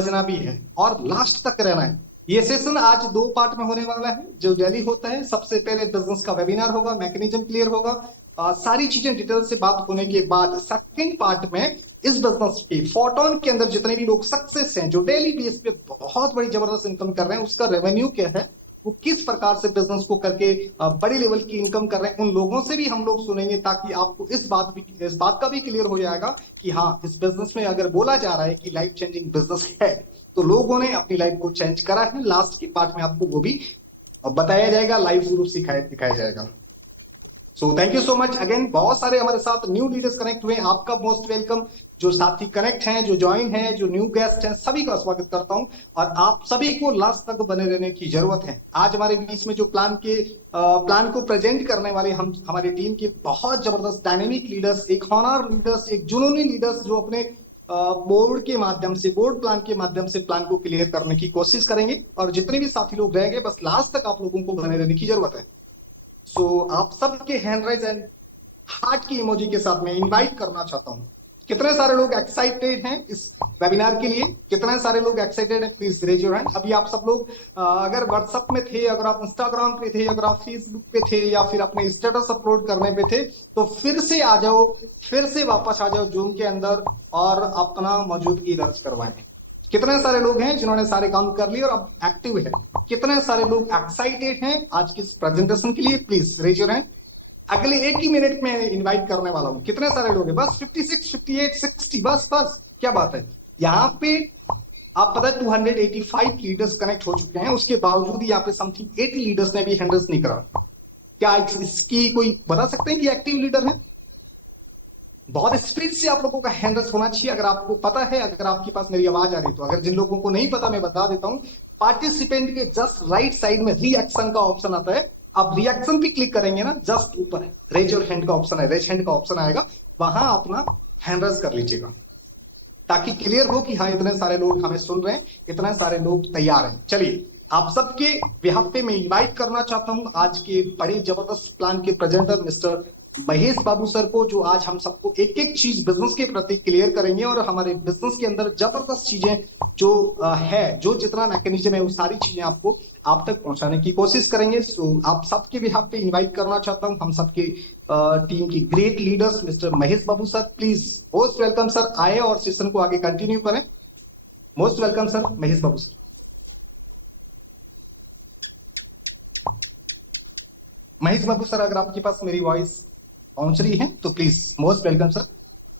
समझना भी है और लास्ट तक रहना है। ये सेशन आज दो पार्ट में होने वाला है जो डेली होता है। सबसे पहले बिजनेस का वेबिनार होगा, मैकेनिज्म क्लियर होगा, सारी चीजें डिटेल से बात होने के बाद सेकंड पार्ट में इस बिजनेस के फोटोन के अंदर जितने भी लोग सक्सेस हैं, जो डेली बेस पे बहुत बड़ी जबरदस्त इनकम कर रहे हैं, उसका रेवेन्यू क्या है, वो किस प्रकार से बिजनेस को करके बड़ी लेवल की इनकम कर रहे हैं, उन लोगों से भी हम लोग सुनेंगे, ताकि आपको इस बात का भी क्लियर हो जाएगा कि हाँ, इस बिजनेस में अगर बोला जा रहा है कि लाइफ चेंजिंग बिजनेस है, तो लोगों ने अपनी लाइफ को चेंज करा है। लास्ट के पार्ट में आपको वो भी बताया जाएगा, लाइव प्रूफ दिखाया जाएगा। So thank you so much again. बहुत सारे हमारे साथ न्यू लीडर्स कनेक्ट हुए, आपका मोस्ट वेलकम। जो साथी कनेक्ट हैं, जो ज्वाइन हैं, जो न्यू गेस्ट हैं, सभी का स्वागत करता हूं। और आप सभी को लास्ट तक बने रहने की जरूरत है। आज हमारे बीच में जो प्लान को प्रेजेंट करने वाले हमारी टीम के बहुत जबरदस्त डायनेमिक लीडर्स, एक हॉनर लीडर्स, एक जुनूनी लीडर्स, जो अपने बोर्ड प्लान के माध्यम से प्लान को क्लियर करने की कोशिश करेंगे। और जितने भी साथी लोग रहेंगे, बस लास्ट तक आप लोगों को बने रहने की जरूरत है। सो आप सबके हैंड राइज एंड हार्ट की इमोजी के साथ मैं इनवाइट करना चाहता हूं। कितने सारे लोग एक्साइटेड हैं इस वेबिनार के लिए? कितने सारे लोग एक्साइटेड हैं? Please raise your hand. अभी आप सब लोग अगर व्हाट्सएप में थे, अगर आप इंस्टाग्राम पे थे, अगर आप फेसबुक पे थे, या फिर अपने स्टेटस अपलोड करने पे थे, तो फिर से आ जाओ, फिर से वापस आ जाओ जूम के अंदर और अपना मौजूदगी दर्ज करवाएं। कितने सारे लोग हैं जिन्होंने सारे काम कर लिए और अब एक्टिव है? कितने सारे लोग एक्साइटेड हैं आज की इस प्रेजेंटेशन के लिए? Please raise your hand. अगले एक ही मिनट में इनवाइट करने वाला हूं। कितने सारे लोग हैं? बस 56, 58, 60, बस बस, क्या बात है। यहाँ पे आप पता है 285 लीडर्स कनेक्ट हो चुके हैं, उसके बावजूद यहाँ पे समथिंग 80 लीडर्स ने भी हैंडल्स नहीं करा। क्या इसकी कोई बता सकते हैं कि एक्टिव लीडर है? बहुत स्पीड से आप लोगों का हैंडल्स होना चाहिए। अगर आपको पता है, अगर आपके पास मेरी आवाज आ रही तो, अगर जिन लोगों को नहीं पता मैं बता देता हूं। पार्टिसिपेंट के जस्ट राइट साइड में रिएक्शन का ऑप्शन आता है। आप रिएक्शन पे क्लिक करेंगे ना, जस्ट ऊपर रेज योर हैंड का ऑप्शन है, रेज हैंड का ऑप्शन आएगा, वहां अपना हैंडल्स कर लीजिएगा, ताकि क्लियर हो कि हाँ, इतने सारे लोग हमें सुन रहे हैं, इतने सारे लोग तैयार हैं। चलिए, आप सबके बिहाफ पे मैं इनवाइट करना चाहता हूं आज के बड़े जबरदस्त प्लान के प्रेजेंटर मिस्टर महेश बाबू सर को, जो आज हम सबको एक एक चीज बिजनेस के प्रति क्लियर करेंगे और हमारे बिजनेस के अंदर जबरदस्त चीजें जो है, जो जितना मैकेनिज्म है, वो सारी चीजें आपको आप तक पहुंचाने की कोशिश करेंगे। सो आप सबके बिहाफ पे इनवाइट करना चाहता हूं हम सबके टीम की great leaders mister Mahesh Babu sir. Please most welcome sir, आए और सेशन को आगे कंटिन्यू करें। मोस्ट वेलकम सर महेश बाबू सर। महेश बाबू सर, अगर आपके पास मेरी वॉइस पहुंच रही है तो प्लीज मोस्ट वेलकम सर।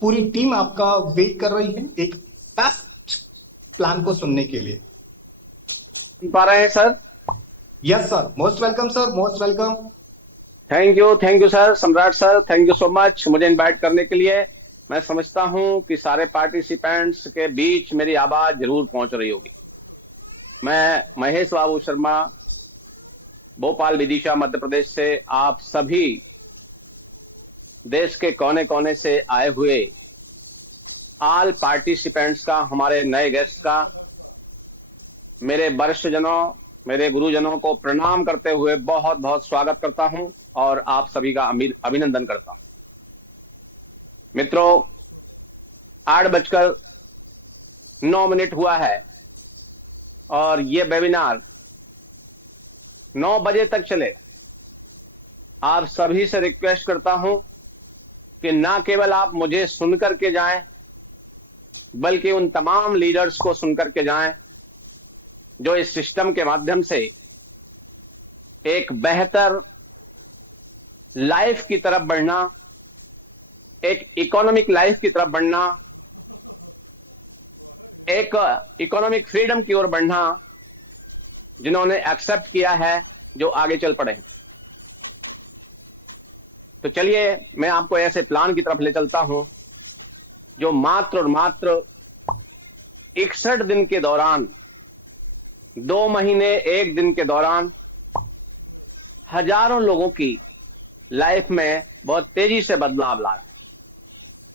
पूरी टीम आपका वेट कर रही है एक बेस्ट प्लान को सुनने के लिए। सुन पा रहे हैं sir? Yes sir, most welcome sir, most welcome. Thank you sir, Samrat sir, thank you so much मुझे इनवाइट करने के लिए। मैं समझता हूं कि सारे पार्टिसिपेंट्स के बीच मेरी आवाज जरूर पहुंच रही होगी। मैं महेश बाबू शर्मा, भोपाल विदिशा मध्य प्रदेश से आप सभी देश के कोने कोने से आए हुए ऑल पार्टिसिपेंट्स का, हमारे नए गेस्ट का, मेरे वरिष्ठ जनों, मेरे गुरुजनों को प्रणाम करते हुए बहुत बहुत स्वागत करता हूं और आप सभी का अभिनंदन करता हूं। मित्रों, 8:09 हुआ है और ये वेबिनार 9 बजे तक चलेगा। आप सभी से रिक्वेस्ट करता हूं कि ना केवल आप मुझे सुनकर के जाएं, बल्कि उन तमाम लीडर्स को सुनकर के जाएं जो इस सिस्टम के माध्यम से एक बेहतर लाइफ की तरफ बढ़ना, एक इकोनॉमिक लाइफ की तरफ बढ़ना, एक इकोनॉमिक फ्रीडम की ओर बढ़ना, जिन्होंने एक्सेप्ट किया है, जो आगे चल पड़े। तो चलिए, मैं आपको ऐसे प्लान की तरफ ले चलता हूं जो मात्र और मात्र 61 दिन के दौरान, 2 महीने 1 दिन के दौरान हजारों लोगों की लाइफ में बहुत तेजी से बदलाव ला रहा है।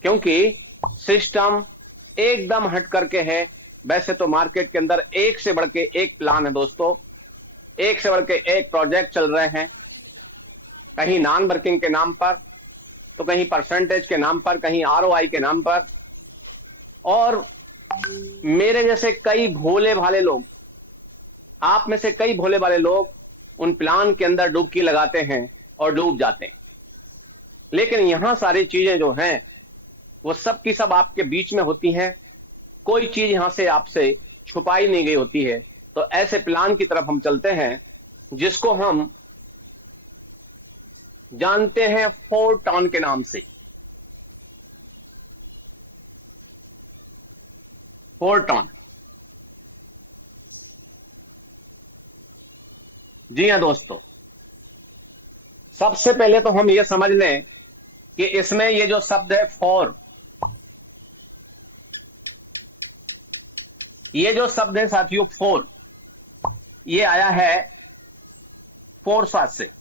क्योंकि सिस्टम एकदम हट करके है। वैसे तो मार्केट के अंदर एक से बढ़ के एक प्लान है दोस्तों, एक से बढ़ के एक प्रोजेक्ट चल रहे हैं। कहीं नॉन वर्किंग के नाम पर, तो कहीं परसेंटेज के नाम पर, कहीं आरओआई के नाम पर, और मेरे जैसे कई भोले भाले लोग, आप में से कई भोले भाले लोग उन प्लान के अंदर डुबकी लगाते हैं और डूब जाते हैं। लेकिन यहां सारी चीजें जो हैं वो सब की सब आपके बीच में होती हैं। कोई चीज यहां से आपसे छुपाई नहीं गई होती है। तो ऐसे प्लान की तरफ हम चलते हैं जिसको हम जानते हैं फोरटॉन के नाम से। फोरटॉन, जी हां दोस्तों, सबसे पहले तो हम ये समझ लें कि इसमें ये जो शब्द है फोर, ये जो शब्द है साथियों फोर, ये आया है फोर्सा से।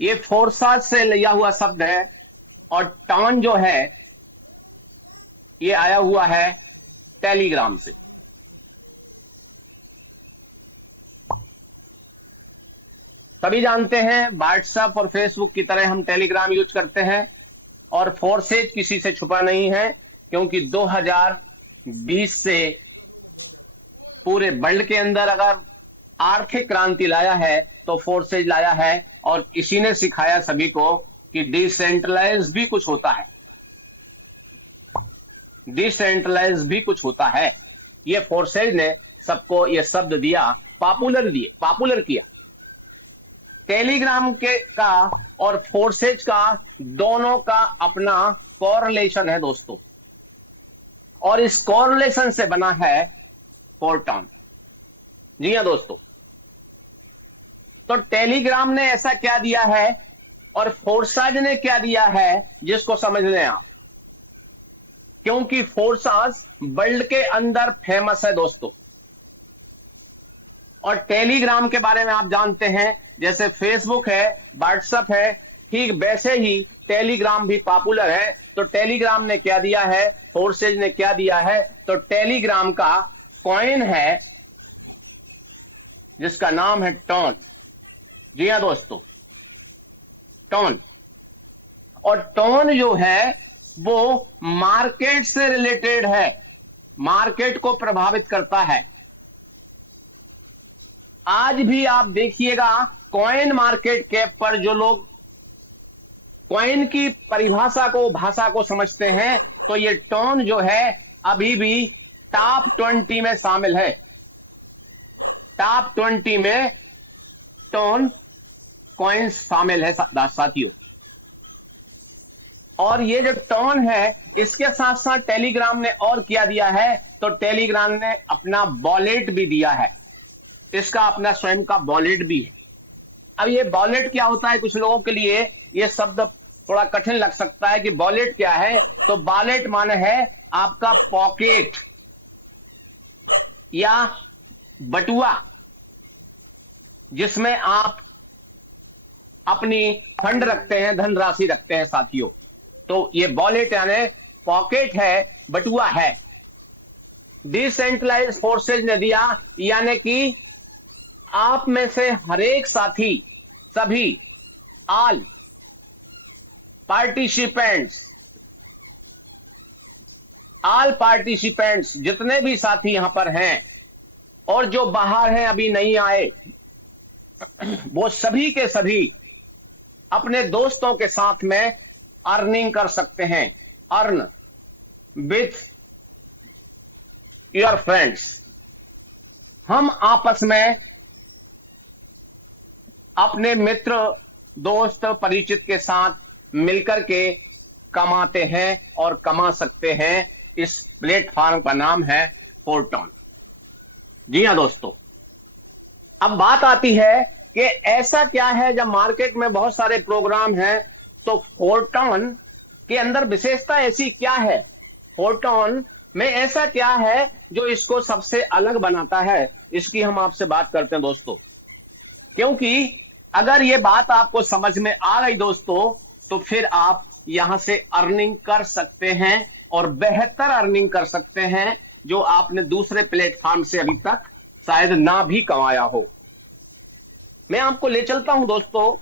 ये फोर्सा से लिया हुआ शब्द है। और टॉन जो है ये आया हुआ है टेलीग्राम से। सभी जानते हैं व्हाट्सएप और फेसबुक की तरह हम टेलीग्राम यूज करते हैं। और फोर्सेज किसी से छुपा नहीं है, क्योंकि 2020 से पूरे वर्ल्ड के अंदर अगर आर्थिक क्रांति लाया है तो फोर्सेज लाया है। और इसी ने सिखाया सभी को कि डिसेंट्रलाइज भी कुछ होता है, डिसेंट्रलाइज भी कुछ होता है। ये फोर्सेज ने सबको ये शब्द दिया, पॉपुलर किया। टेलीग्राम के का और फोर्सेज का दोनों का अपना कोरिलेशन है दोस्तों, और इस कोरिलेशन से बना है फोरटॉन। जी हां दोस्तों, तो टेलीग्राम ने ऐसा क्या दिया है और फोर्साज ने क्या दिया है जिसको समझ लें आप, क्योंकि फोर्साज वर्ल्ड के अंदर फेमस है दोस्तों। और टेलीग्राम के बारे में आप जानते हैं, जैसे फेसबुक है, व्हाट्सएप है, ठीक वैसे ही टेलीग्राम भी पॉपुलर है। तो टेलीग्राम ने क्या दिया है, फोर्सेज ने क्या दिया है, तो टेलीग्राम का कॉइन है जिसका नाम है टॉन। जी हां दोस्तों, टॉन। और टॉन जो है वो मार्केट से रिलेटेड है, मार्केट को प्रभावित करता है। आज भी आप देखिएगा कॉइन मार्केट कैप पर जो लोग कॉइन की परिभाषा को, भाषा को समझते हैं, तो ये टॉन जो है अभी भी टॉप 20 में शामिल है। टॉप 20 में टॉन कॉइन्स शामिल है साथियों। और ये जो टॉन है, इसके साथ साथ टेलीग्राम ने और क्या दिया है, तो टेलीग्राम ने अपना वॉलेट भी दिया है। इसका अपना स्वयं का वॉलेट भी है। अब ये वॉलेट क्या होता है, कुछ लोगों के लिए ये शब्द थोड़ा कठिन लग सकता है कि वॉलेट क्या है। तो वॉलेट माने है आपका पॉकेट या बटुआ, जिसमें आप अपनी फंड रखते हैं, धनराशि रखते हैं साथियों। तो ये वॉलेट यानी पॉकेट है, बटुआ है। डिसेंट्रलाइज फोर्सेज ने दिया, यानी कि आप में से हर एक साथी, सभी ऑल पार्टिसिपेंट्स जितने भी साथी यहां पर हैं और जो बाहर हैं अभी नहीं आए, वो सभी के सभी अपने दोस्तों के साथ में अर्निंग कर सकते हैं। Earn with your friends. हम आपस में अपने मित्र, दोस्त, परिचित के साथ मिलकर के कमाते हैं और कमा सकते हैं। इस प्लेटफॉर्म का नाम है फोरटॉन। जी हां दोस्तों, अब बात आती है कि ऐसा क्या है, जब मार्केट में बहुत सारे प्रोग्राम हैं तो फोरटॉन के अंदर विशेषता ऐसी क्या है, फोरटॉन में ऐसा क्या है जो इसको सबसे अलग बनाता है, इसकी हम आपसे बात करते हैं दोस्तों। क्योंकि अगर ये बात आपको समझ में आ गई दोस्तों, तो फिर आप यहां से अर्निंग कर सकते हैं और बेहतर अर्निंग कर सकते हैं, जो आपने दूसरे प्लेटफॉर्म से अभी तक शायद ना भी कमाया हो। मैं आपको ले चलता हूं दोस्तों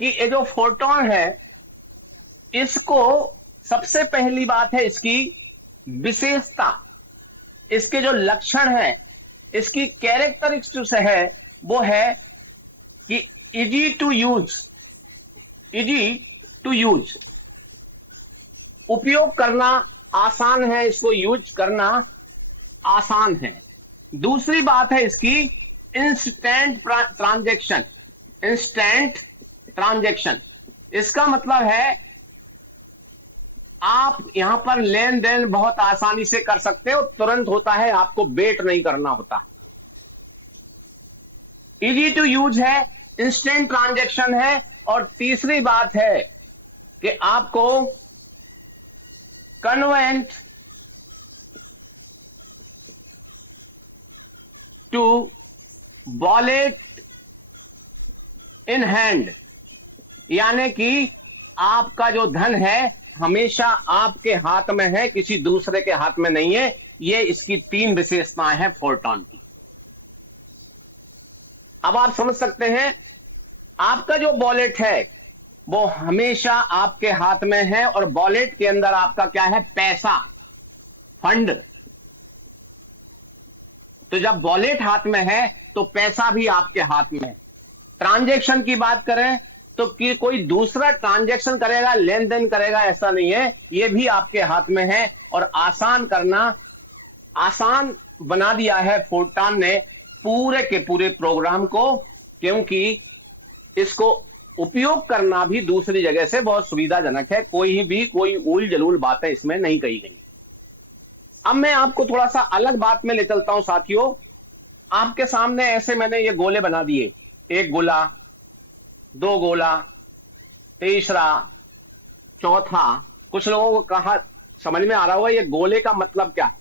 कि ये जो फोरटॉन है, इसको सबसे पहली बात है इसकी विशेषता, इसके जो लक्षण है, इसकी कैरेक्टरिस्टिक्स है, वो है कि easy to use, easy to use, उपयोग करना आसान है, इसको यूज करना आसान है। दूसरी बात है इसकी इंस्टेंट ट्रांजैक्शन, इंस्टेंट ट्रांजैक्शन, इसका मतलब है आप यहां पर लेन देन बहुत आसानी से कर सकते हो, तुरंत होता है, आपको वेट नहीं करना होता। इजी टू यूज है, इंस्टेंट ट्रांजैक्शन है, और तीसरी बात है कि आपको convenient to wallet in hand, यानी कि आपका जो धन है हमेशा आपके हाथ में है, किसी दूसरे के हाथ में नहीं है। ये इसकी 3 विशेषताएं हैं फोरट्रॉन की। अब आप समझ सकते हैं, आपका जो वॉलेट है वो हमेशा आपके हाथ में है, और वॉलेट के अंदर आपका क्या है, पैसा, फंड। तो जब वॉलेट हाथ में है तो पैसा भी आपके हाथ में है। ट्रांजैक्शन की बात करें तो कि कोई दूसरा ट्रांजैक्शन करेगा, लेन देन करेगा, ऐसा नहीं है, ये भी आपके हाथ में है। और आसान करना, आसान बना दिया है फोरट्रॉन ने पूरे के पूरे प्रोग्राम को, क्योंकि इसको उपयोग करना भी दूसरी जगह से बहुत सुविधाजनक है। कोई उल जलूल बातें इसमें नहीं कही गई। अब मैं आपको थोड़ा सा अलग बात में ले चलता हूं साथियों। आपके सामने ऐसे मैंने ये गोले बना दिए, 1 गोला, 2 गोला, तीसरा, चौथा। कुछ लोगों को कहा समझ में आ रहा होगा ये गोले का मतलब क्या है।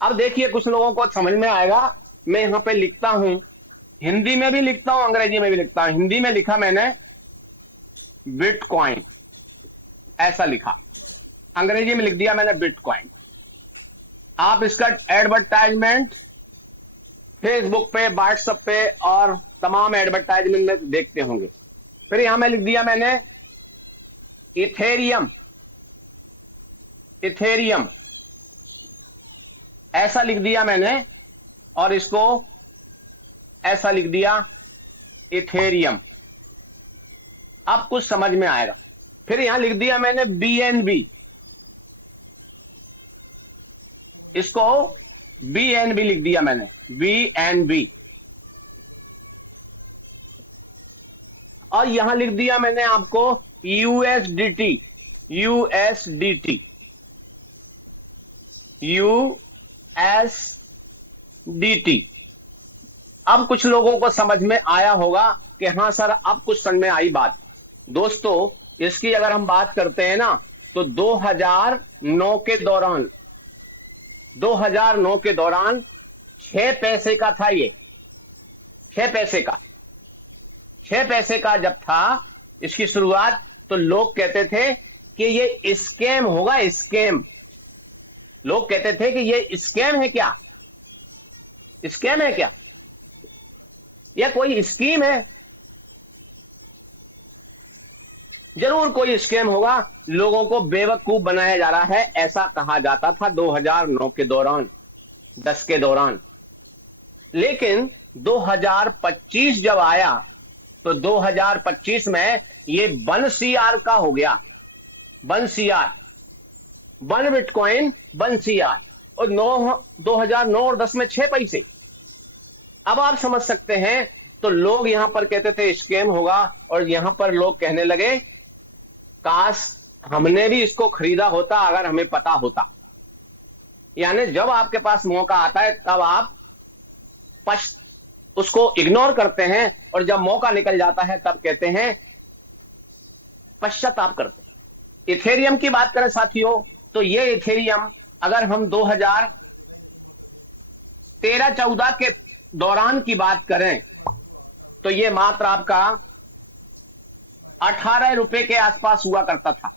अब देखिए, कुछ लोगों को समझ में आएगा। मैं यहां पे लिखता हूं, हिंदी में भी लिखता हूं, अंग्रेजी में भी लिखता हूं। हिंदी में लिखा मैंने बिटकॉइन, ऐसा लिखा, अंग्रेजी में लिख दिया मैंने बिटकॉइन। आप इसका एडवर्टाइजमेंट फेसबुक पे, व्हाट्सएप पे और तमाम एडवर्टाइजमेंट में देखते होंगे। फिर यहां में लिख दिया मैंने इथेरियम, इथेरियम ऐसा लिख दिया मैंने, और इसको ऐसा लिख दिया इथेरियम। अब कुछ समझ में आएगा। फिर यहां लिख दिया मैंने BNB, इसको BNB लिख दिया मैंने, BNB। और यहां लिख दिया मैंने आपको USDT, USDT, USDT। अब कुछ लोगों को समझ में आया होगा कि हां सर, अब कुछ समझ में आई बात। दोस्तों, इसकी अगर हम बात करते हैं ना, तो 2009 के दौरान, 2009 के दौरान 6 पैसे का था ये, 6 पैसे का, 6 पैसे का जब था इसकी शुरुआत, तो लोग कहते थे कि ये स्कैम होगा, स्कैम। लोग कहते थे कि ये स्कैम है क्या, स्कैम है क्या, या कोई स्कीम है, जरूर कोई स्कैम होगा, लोगों को बेवकूफ बनाया जा रहा है, ऐसा कहा जाता था 2009 के दौरान, 10 के दौरान। लेकिन 2025 जब आया तो 2025 में ये 1 CR का हो गया, 1 CR, 1 बिटकॉइन 1 CR, और 2009 और 10 में 6 पैसे। अब आप समझ सकते हैं, तो लोग यहां पर कहते थे स्कैम होगा, और यहां पर लोग कहने लगे काश हमने भी इसको खरीदा होता अगर हमें पता होता। यानी जब आपके पास मौका आता है तब आप उसको इग्नोर करते हैं, और जब मौका निकल जाता है तब कहते हैं, पश्चाताप करते हैं। इथेरियम की बात करें साथियों, तो ये इथेरियम अगर हम 2013-14 के दौरान की बात करें तो ये मात्र आपका 18 रुपए के आसपास हुआ करता था।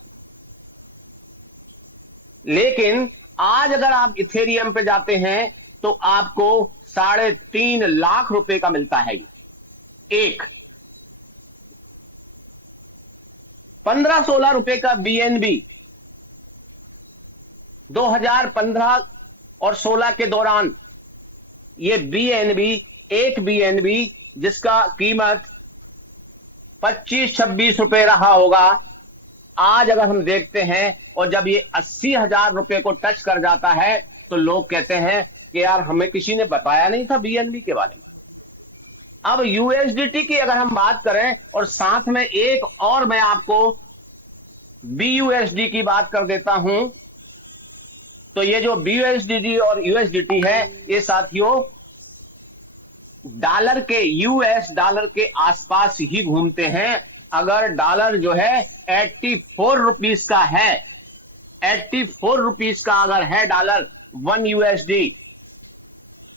लेकिन आज अगर आप इथेरियम पे जाते हैं तो आपको 3.5 लाख रुपए का मिलता है ये एक। 15-16 रुपए का बीएनबी 2015 और 16 के दौरान, ये बीएनबी, एक बीएनबी जिसका कीमत 25-26 रुपए रहा होगा, आज अगर हम देखते हैं और जब ये 80,000 रुपए को टच कर जाता है तो लोग कहते हैं कि यार हमें किसी ने बताया नहीं था बीएनबी के बारे में। अब यूएसडीटी की अगर हम बात करें और साथ में एक और मैं आपको बीयूएसडी की बात कर देता हूं, तो ये जो बीयूएसडी और यूएसडीटी है, ये साथियों डॉलर के, यूएस डॉलर के आसपास ही घूमते हैं। अगर डॉलर जो है 84 रुपीस का है, 84 रुपीस का अगर है डॉलर 1 यूएसडी,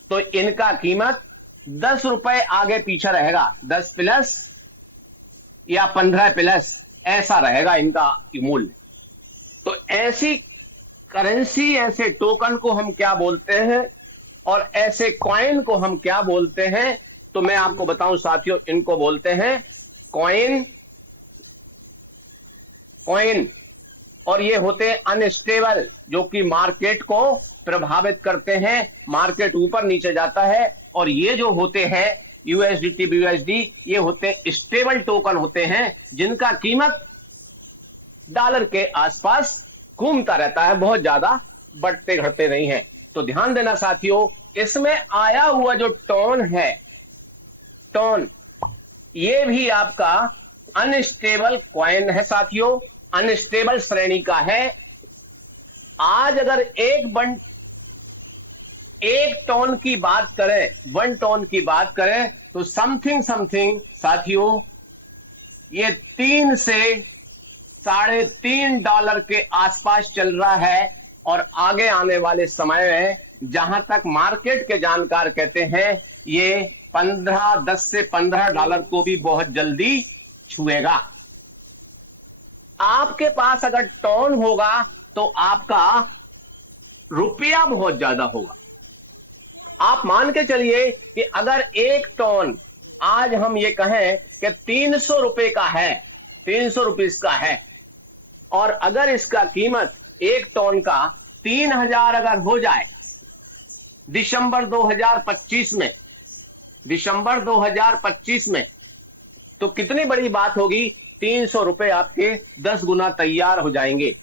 तो इनका कीमत 10 रुपए आगे पीछे रहेगा, 10 प्लस या 15 प्लस, ऐसा रहेगा इनका मूल्य। तो ऐसी करेंसी, ऐसे टोकन को हम क्या बोलते हैं और ऐसे कॉइन को हम क्या बोलते हैं, तो मैं आपको बताऊं साथियों, इनको बोलते हैं कॉइन। कॉइन, और ये होते हैं अनस्टेबल, जो कि मार्केट को प्रभावित करते हैं, मार्केट ऊपर नीचे जाता है। और ये जो होते हैं यूएसडीटी, बीयूएसडी, ये होते हैं स्टेबल टोकन होते हैं, जिनका कीमत डॉलर के आसपास घूमता रहता है, बहुत ज्यादा बढ़ते घटते नहीं है। तो ध्यान देना साथियों, इसमें आया हुआ जो टोन है, टोन, ये भी आपका अनस्टेबल कॉइन है साथियों, अनस्टेबल श्रेणी का है। आज अगर एक टोन की बात करें, 1 टोन की बात करें, तो समथिंग साथियों ये 3 से $3.5 के आसपास चल रहा है। और आगे आने वाले समय में जहां तक मार्केट के जानकार कहते हैं, ये 10 से $15 को भी बहुत जल्दी छुएगा। आपके पास अगर टोन होगा तो आपका रुपया बहुत ज्यादा होगा। आप मान के चलिए कि अगर एक टोन आज हम ये कहें कि 300 रुपए का है, 300 रुपीस का है, और अगर इसका कीमत एक टोन का 3,000 अगर हो जाए दिसंबर 2025 में, दिसंबर 2025 में, तो कितनी बड़ी बात होगी, 300 रुपए आपके 10 गुना तैयार हो जाएंगे।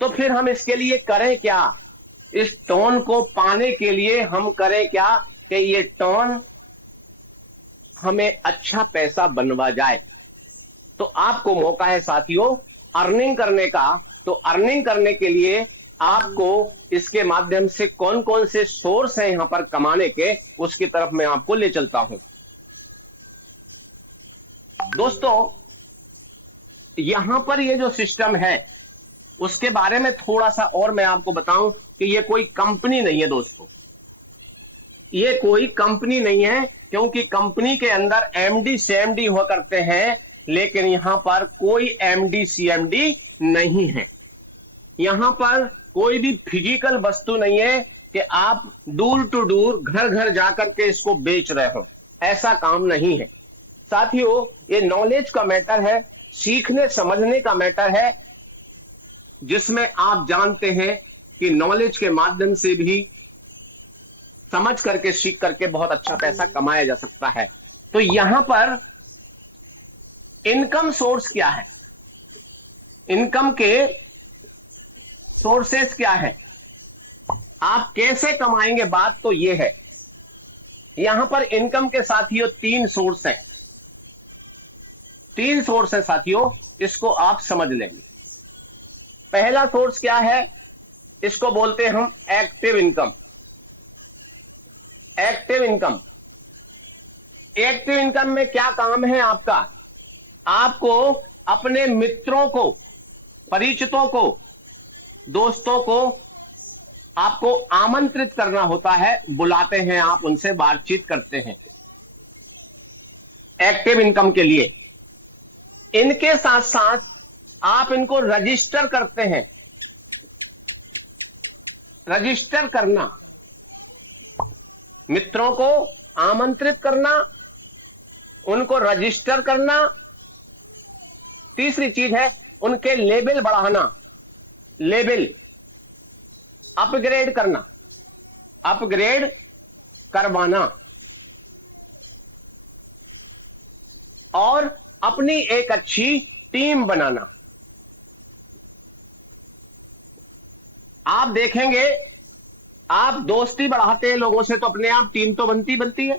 तो फिर हम इसके लिए करें क्या, इस टोन को पाने के लिए हम करें क्या कि ये टोन हमें अच्छा पैसा बनवा जाए। तो आपको मौका है साथियों अर्निंग करने का। तो अर्निंग करने के लिए आपको इसके माध्यम से कौन कौन से सोर्स हैं यहां पर कमाने के, उसकी तरफ मैं आपको ले चलता हूं। दोस्तों, यहां पर ये जो सिस्टम है उसके बारे में थोड़ा सा और मैं आपको बताऊं कि ये कोई कंपनी नहीं है दोस्तों, ये कोई कंपनी नहीं है, क्योंकि कंपनी के अंदर एमडी सीएमडी हुआ करते हैं, लेकिन यहां पर कोई एमडी सीएमडी नहीं है। यहां पर कोई भी फिजिकल वस्तु नहीं है कि आप दूर टू दूर घर घर जाकर के इसको बेच रहे हो, ऐसा काम नहीं है साथियों। ये नॉलेज का मैटर है, सीखने समझने का मैटर है, जिसमें आप जानते हैं कि नॉलेज के माध्यम से भी समझ करके, सीख करके बहुत अच्छा पैसा कमाया जा सकता है। तो यहां पर इनकम सोर्स क्या है, इनकम के सोर्सेस क्या है, आप कैसे कमाएंगे, बात तो यह है। यहां पर इनकम के साथियों 3 सोर्स हैं, 3 सोर्स है साथियों, इसको आप समझ लेंगे। पहला सोर्स क्या है, इसको बोलते हैं हम active income. Active income, active income में क्या काम है आपका, आपको अपने मित्रों को, परिचितों को, दोस्तों को आपको आमंत्रित करना होता है, बुलाते हैं आप, उनसे बातचीत करते हैं एक्टिव इनकम के लिए। इनके साथ साथ आप इनको रजिस्टर करते हैं। रजिस्टर करना, मित्रों को आमंत्रित करना, उनको रजिस्टर करना, तीसरी चीज है उनके लेवल बढ़ाना, लेवल अपग्रेड करना, अपग्रेड करवाना, और अपनी एक अच्छी टीम बनाना। आप देखेंगे, आप दोस्ती बढ़ाते हैं लोगों से तो अपने आप टीम तो बनती है।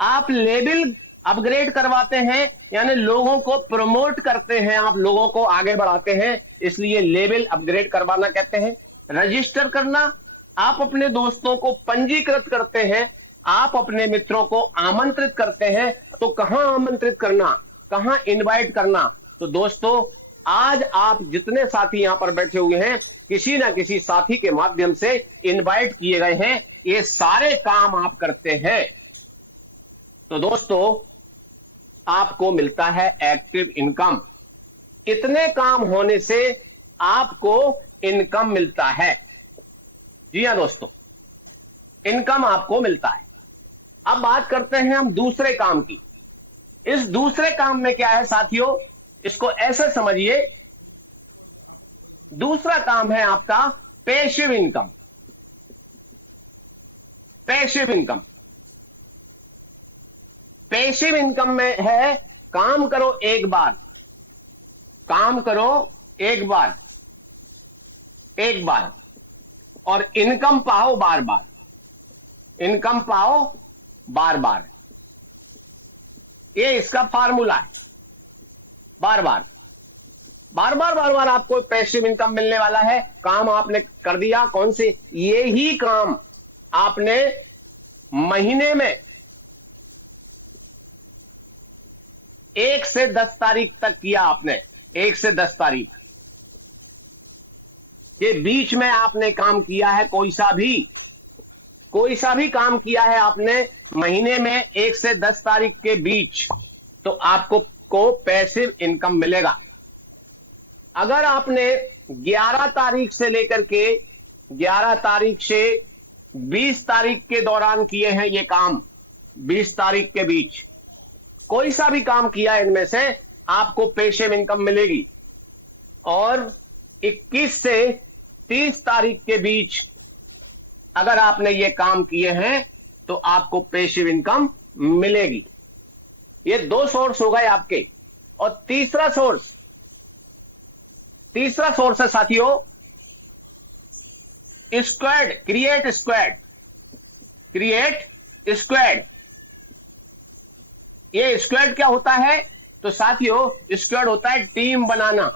आप लेवल अपग्रेड करवाते हैं, यानी लोगों को प्रमोट करते हैं, आप लोगों को आगे बढ़ाते हैं, इसलिए लेवल अपग्रेड करवाना कहते हैं। रजिस्टर करना, आप अपने दोस्तों को पंजीकृत करते हैं, आप अपने मित्रों को आमंत्रित करते हैं। तो कहां आमंत्रित करना, कहां इनवाइट करना? तो दोस्तों, आज आप जितने साथी यहां पर बैठे हुए हैं, किसी ना किसी साथी के माध्यम से इनवाइट किए गए हैं, ये सारे काम आप करते हैं। तो दोस्तों, आपको मिलता है एक्टिव इनकम। इतने काम होने से आपको इनकम मिलता है। जी हां दोस्तों, इनकम आपको मिलता है। अब बात करते हैं हम दूसरे काम की। इस दूसरे काम में क्या है साथियों, इसको ऐसे समझिए, दूसरा काम है आपका passive income. Passive income, passive income में है काम करो एक बार, काम करो एक बार, एक बार, और इनकम पाओ बार बार, इनकम पाओ बार बार। ये इसका फार्मूला है। बार बार बार बार बार बार आपको पैसिव इनकम मिलने वाला है। काम आपने कर दिया, कौन से? ये ही काम आपने महीने में 1 से 10 तारीख तक किया। आपने 1 से 10 तारीख के बीच में आपने काम किया है, कोई सा भी काम किया है आपने महीने में 1 से 10 तारीख के बीच, तो आपको पैसिव इनकम मिलेगा। अगर आपने 11 तारीख से लेकर के 11 तारीख से 20 तारीख के दौरान किए हैं ये काम, 20 तारीख के बीच कोई सा भी काम किया है इनमें से, आपको पैसिव इनकम मिलेगी। और 21 से 30 तारीख के बीच अगर आपने ये काम किए हैं तो आपको पैसिव इनकम मिलेगी। ये 2 सोर्स हो गए आपके। और तीसरा सोर्स है साथियों squad, create squad, create squad. ये स्क्वाड क्या होता है? तो साथियों, स्क्वाड होता है टीम बनाना।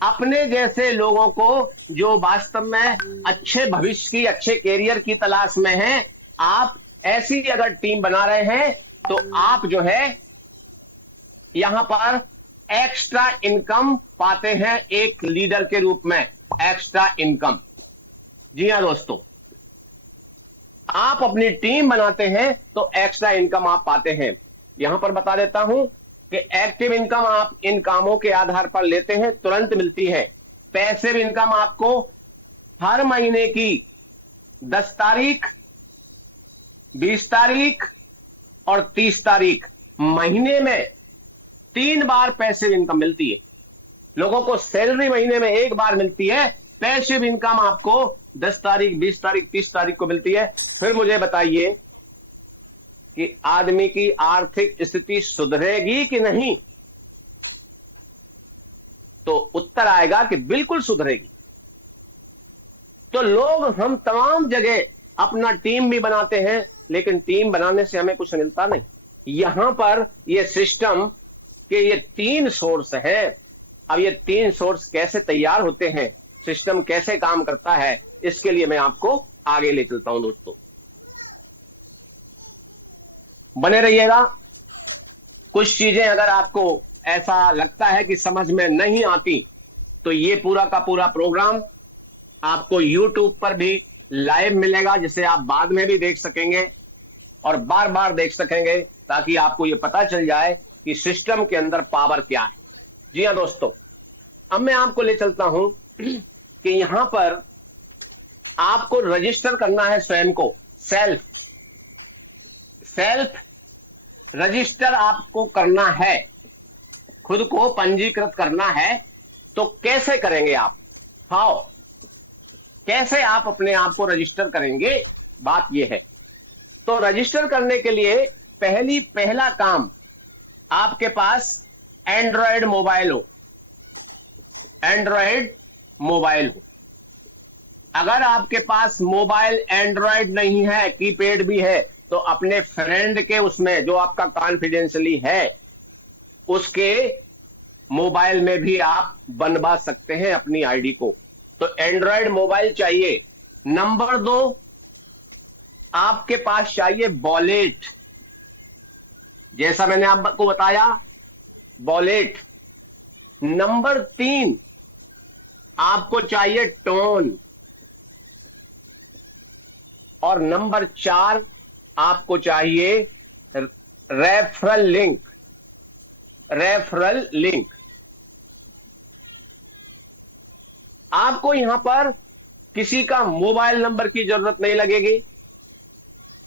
अपने जैसे लोगों को जो वास्तव में अच्छे भविष्य की, अच्छे कैरियर की तलाश में हैं, आप ऐसी अगर टीम बना रहे हैं तो आप जो है यहां पर एक्स्ट्रा इनकम पाते हैं एक लीडर के रूप में, एक्स्ट्रा इनकम। जी हां दोस्तों, आप अपनी टीम बनाते हैं तो एक्स्ट्रा इनकम आप पाते हैं। यहां पर बता देता हूं कि एक्टिव इनकम आप इन कामों के आधार पर लेते हैं, तुरंत मिलती है। पैसिव इनकम आपको हर महीने की 10 तारीख, 20 तारीख और 30 तारीख, महीने में 3 बार पैसिव इनकम मिलती है। लोगों को सैलरी महीने में 1 बार मिलती है, पैसिव इनकम आपको 10 तारीख, 20 तारीख, 30 तारीख को मिलती है। फिर मुझे बताइए कि आदमी की आर्थिक स्थिति सुधरेगी कि नहीं? तो उत्तर आएगा कि बिल्कुल सुधरेगी। तो लोग, हम तमाम जगह अपना टीम भी बनाते हैं, लेकिन टीम बनाने से हमें कुछ मिलता नहीं। यहां पर ये सिस्टम के ये 3 सोर्स है। अब ये 3 सोर्स कैसे तैयार होते हैं, सिस्टम कैसे काम करता है, इसके लिए मैं आपको आगे ले चलता हूं दोस्तों। बने रहिएगा। कुछ चीजें अगर आपको ऐसा लगता है कि समझ में नहीं आती, तो ये पूरा का पूरा प्रोग्राम आपको YouTube पर भी लाइव मिलेगा, जिसे आप बाद में भी देख सकेंगे और बार बार देख सकेंगे, ताकि आपको ये पता चल जाए कि सिस्टम के अंदर पावर क्या है। जी हां दोस्तों, अब मैं आपको ले चलता हूं कि यहां पर आपको रजिस्टर करना है स्वयं को, सेल्फ रजिस्टर आपको करना है। खुद को पंजीकृत करना है तो कैसे करेंगे आप? हाउ, कैसे आप अपने आप को रजिस्टर करेंगे, बात यह है। तो रजिस्टर करने के लिए पहला काम, आपके पास एंड्रॉयड मोबाइल हो। एंड्रॉयड मोबाइल हो। अगर आपके पास मोबाइल एंड्रॉयड नहीं है, कीपैड भी है, तो अपने फ्रेंड के उसमें जो आपका कॉन्फिडेंशियली है उसके मोबाइल में भी आप बनवा सकते हैं अपनी आईडी को। तो एंड्रॉयड मोबाइल चाहिए। नंबर 2, आपके पास चाहिए वॉलेट। जैसा मैंने आपको बताया, वॉलेट। नंबर 3, आपको चाहिए टोन। और नंबर 4, आपको चाहिए रेफरल लिंक। Referral link. आपको यहां पर किसी का मोबाइल नंबर की जरूरत नहीं लगेगी,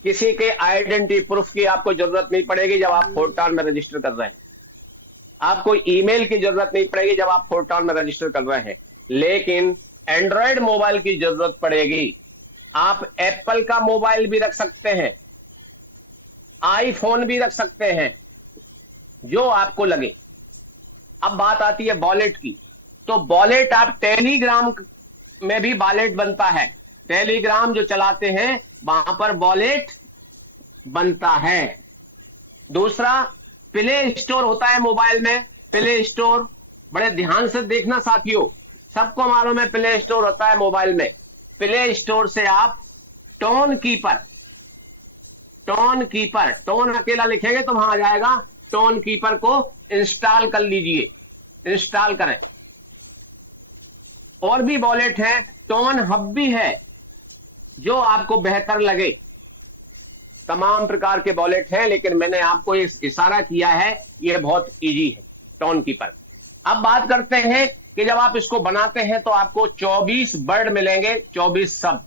किसी के आइडेंटिटी प्रूफ की आपको जरूरत नहीं पड़ेगी जब आप फोरट्रान में रजिस्टर कर रहे हैं। आपको ईमेल की जरूरत नहीं पड़ेगी जब आप फोरट्रान में रजिस्टर कर रहे हैं। लेकिन एंड्रॉयड मोबाइल की जरूरत पड़ेगी। आप एप्पल का मोबाइल भी रख सकते हैं, आईफोन भी रख सकते हैं, जो आपको लगे। अब बात आती है वॉलेट की। तो वॉलेट आप टेलीग्राम में भी वॉलेट बनता है। टेलीग्राम जो चलाते हैं वहां पर वॉलेट बनता है। दूसरा, प्ले स्टोर होता है मोबाइल में। प्ले स्टोर, बड़े ध्यान से देखना साथियों, सबको मालूम है प्ले स्टोर होता है मोबाइल में। प्ले स्टोर से आप टोन कीपर, टोन अकेला लिखेंगे तो वहां आ जाएगा, टोन कीपर को इंस्टॉल कर लीजिए, इंस्टॉल करें। और भी वॉलेट है, टोन हब भी है, जो आपको बेहतर लगे। तमाम प्रकार के वॉलेट हैं, लेकिन मैंने आपको इशारा किया है, यह बहुत इजी है, टोन कीपर। अब बात करते हैं कि जब आप इसको बनाते हैं तो आपको 24 वर्ड मिलेंगे, 24 शब्द,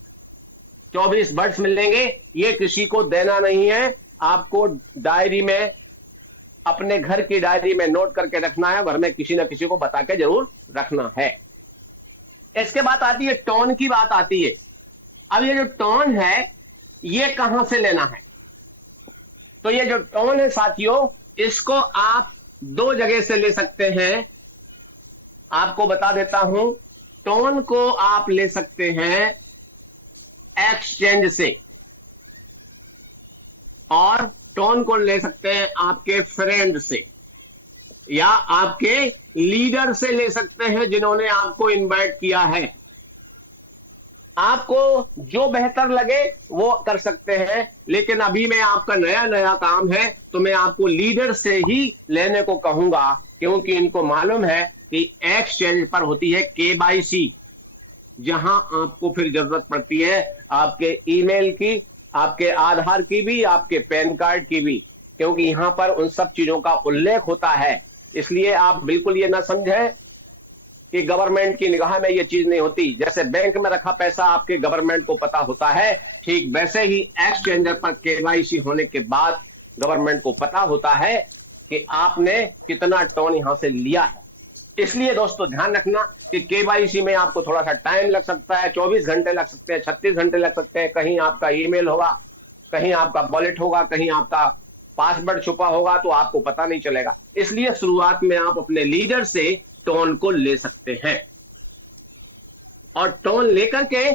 24 वर्ड्स मिलेंगे। ये किसी को देना नहीं है, आपको डायरी में, अपने घर की डायरी में नोट करके रखना है। घर में किसी ना किसी को बता के जरूर रखना है। इसके बाद आती है टोन की बात आती है। अब ये जो टोन है, ये कहां से लेना है? तो ये जो टोन है साथियों, इसको आप 2 जगह से ले सकते हैं। आपको बता देता हूं, टोन को आप ले सकते हैं एक्सचेंज से, और टोन को ले सकते हैं आपके फ्रेंड से, या आपके लीडर से ले सकते हैं जिन्होंने आपको इनवाइट किया है। आपको जो बेहतर लगे वो कर सकते हैं, लेकिन अभी मैं आपका नया काम है तो मैं आपको लीडर से ही लेने को कहूंगा, क्योंकि इनको मालूम है कि एक्सचेंज पर होती है केवाईसी, जहां आपको फिर जरूरत पड़ती है आपके ईमेल की, आपके आधार की भी, आपके पैन कार्ड की भी, क्योंकि यहां पर उन सब चीजों का उल्लेख होता है। इसलिए आप बिल्कुल ये ना समझें कि गवर्नमेंट की निगाह में ये चीज नहीं होती। जैसे बैंक में रखा पैसा आपके गवर्नमेंट को पता होता है, ठीक वैसे ही एक्सचेंजर पर केवाईसी होने के बाद गवर्नमेंट को पता होता है कि आपने कितना टोन यहां से लिया है। इसलिए दोस्तों ध्यान रखना कि केवाईसी में आपको थोड़ा सा टाइम लग सकता है, 24 घंटे लग सकते हैं, 36 घंटे लग सकते हैं। कहीं आपका ईमेल होगा, कहीं आपका वॉलेट होगा, कहीं आपका पासवर्ड छुपा होगा, तो आपको पता नहीं चलेगा। इसलिए शुरुआत में आप अपने लीडर से टोन को ले सकते हैं, और टोन लेकर के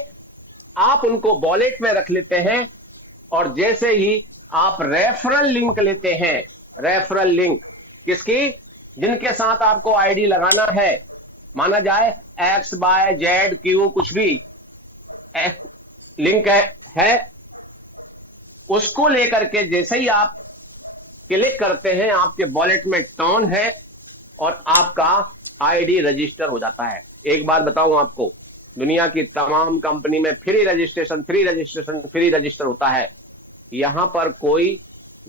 आप उनको वॉलेट में रख लेते हैं। और जैसे ही आप रेफरल लिंक लेते हैं, रेफरल लिंक किसकी? जिनके साथ आपको आईडी लगाना है, माना जाए X, Y, Z, Q, कुछ भी लिंक है, उसको लेकर के जैसे ही आप क्लिक करते हैं, आपके वॉलेट में टोन है और आपका आईडी रजिस्टर हो जाता है। एक बात बताऊं आपको, दुनिया की तमाम कंपनी में फ्री रजिस्टर होता है। यहां पर कोई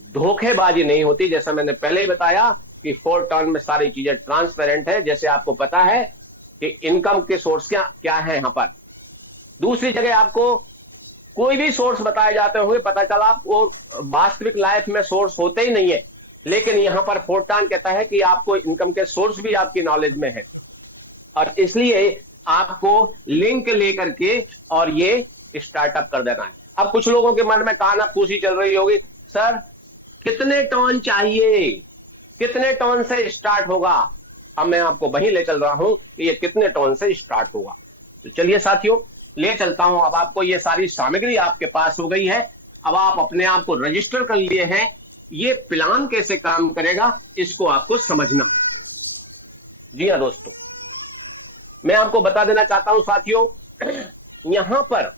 धोखेबाजी नहीं होती। जैसा मैंने पहले ही बताया कि फोरट्रान में सारी चीजें ट्रांसपेरेंट है। जैसे आपको पता है कि इनकम के सोर्स क्या है यहां पर। दूसरी जगह आपको कोई भी सोर्स बताए जाते होंगे, पता चला आपको वास्तविक लाइफ में सोर्स होते ही नहीं है। लेकिन यहां पर फोर्टान कहता है कि आपको इनकम के सोर्स भी आपकी नॉलेज में है, और इसलिए आपको लिंक लेकर के और ये स्टार्टअप कर देना है। अब कुछ लोगों के मन में कानाफूसी चल रही होगी, सर कितने टन चाहिए, कितने टन से स्टार्ट होगा। अब मैं आपको वहीं ले चल रहा हूं कि ये कितने टन से स्टार्ट होगा। तो चलिए साथियों, ले चलता हूं। अब आपको ये सारी सामग्री आपके पास हो गई है, अब आप अपने आप को रजिस्टर कर लिए हैं। ये प्लान कैसे काम करेगा इसको आपको समझना है। जी हाँ दोस्तों, मैं आपको बता देना चाहता हूं साथियों, यहां पर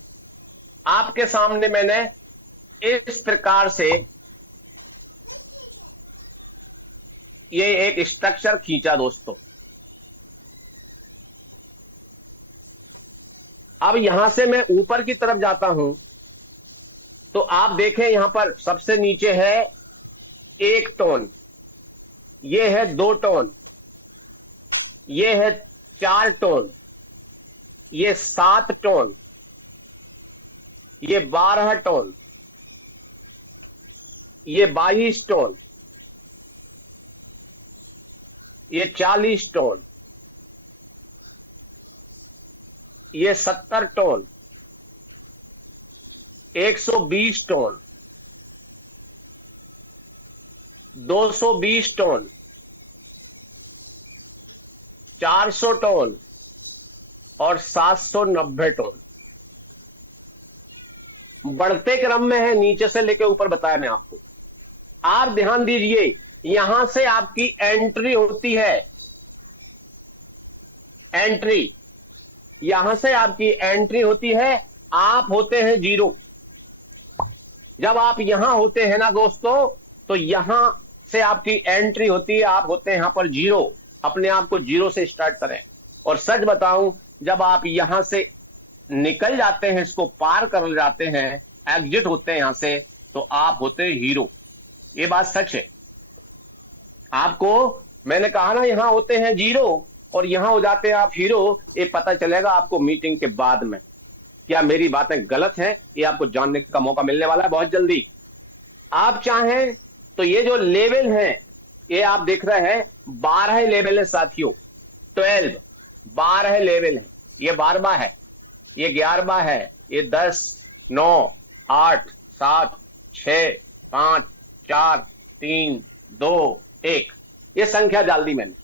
आपके सामने मैंने इस प्रकार से ये एक स्ट्रक्चर खींचा दोस्तों। अब यहां से मैं ऊपर की तरफ जाता हूं तो आप देखें यहां पर सबसे नीचे है 1 टन, ये है 2 टन, ये है 4 टन, ये 7 टन, ये 12 टन, ये 22 टन, ये 40 टन, ये 70 टन, 120 टन, 220 टन, 400 टन और 790 टन। बढ़ते क्रम में है, नीचे से लेकर ऊपर बताया मैं आपको। आप ध्यान दीजिए, यहां से आपकी एंट्री होती है, एंट्री, यहां से आपकी एंट्री होती है। आप होते हैं 0। जब आप यहां होते हैं ना दोस्तों, तो यहां से आपकी एंट्री होती है, आप होते हैं यहां पर 0। अपने आप को 0 से स्टार्ट करें। और सच बताऊं, जब आप यहां से निकल जाते हैं, इसको पार कर जाते हैं, एग्जिट होते हैं यहां से, तो आप होते हैं हीरो। ये बात सच है। आपको मैंने कहा ना, यहां होते हैं 0 और यहां हो जाते हैं आप हीरो। ये पता चलेगा आपको मीटिंग के बाद में। क्या मेरी बातें गलत हैं, ये आपको जानने का मौका मिलने वाला है बहुत जल्दी। आप चाहें तो ये जो लेवल है, ये आप देख रहे हैं 12 लेवल है साथियों, 12 लेवल है। ये 12वां है, ये 11वां है, ये 10, 9, 8, 7, 6, 5, 4, 3, 2, 1, ये संख्या डाल दी मैंने।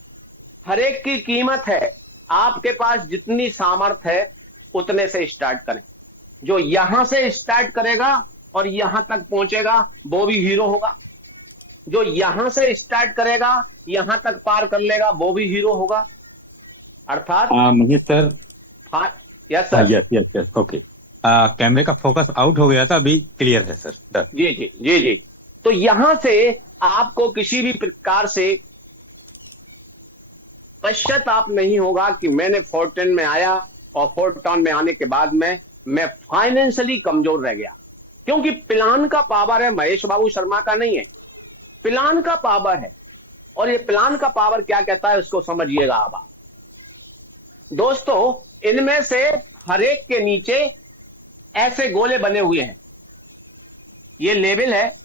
हर एक की कीमत है, आपके पास जितनी सामर्थ्य है उतने से स्टार्ट करें। जो यहां से स्टार्ट करेगा और यहां तक पहुंचेगा वो भी हीरो होगा। जो यहां से स्टार्ट करेगा यहां तक पार कर लेगा वो भी हीरो होगा। अर्थात Mahesh sir. Yes sir. Yes yes yes, okay. कैमरे का फोकस आउट हो गया था, अभी क्लियर है सर। डन। जी जी जी जी। तो यहां से आपको किसी भी प्रकार से पश्चाताप नहीं होगा कि मैंने फोर्टन में आया और फोर्टन में आने के बाद में मैं फाइनेंशियली कमजोर रह गया। क्योंकि प्लान का पावर है, महेश बाबू शर्मा का नहीं है, प्लान का पावर है। और ये प्लान का पावर क्या कहता है उसको समझिएगा आप दोस्तों। इनमें से हर एक के नीचे ऐसे गोले बने हुए हैं, ये लेवल है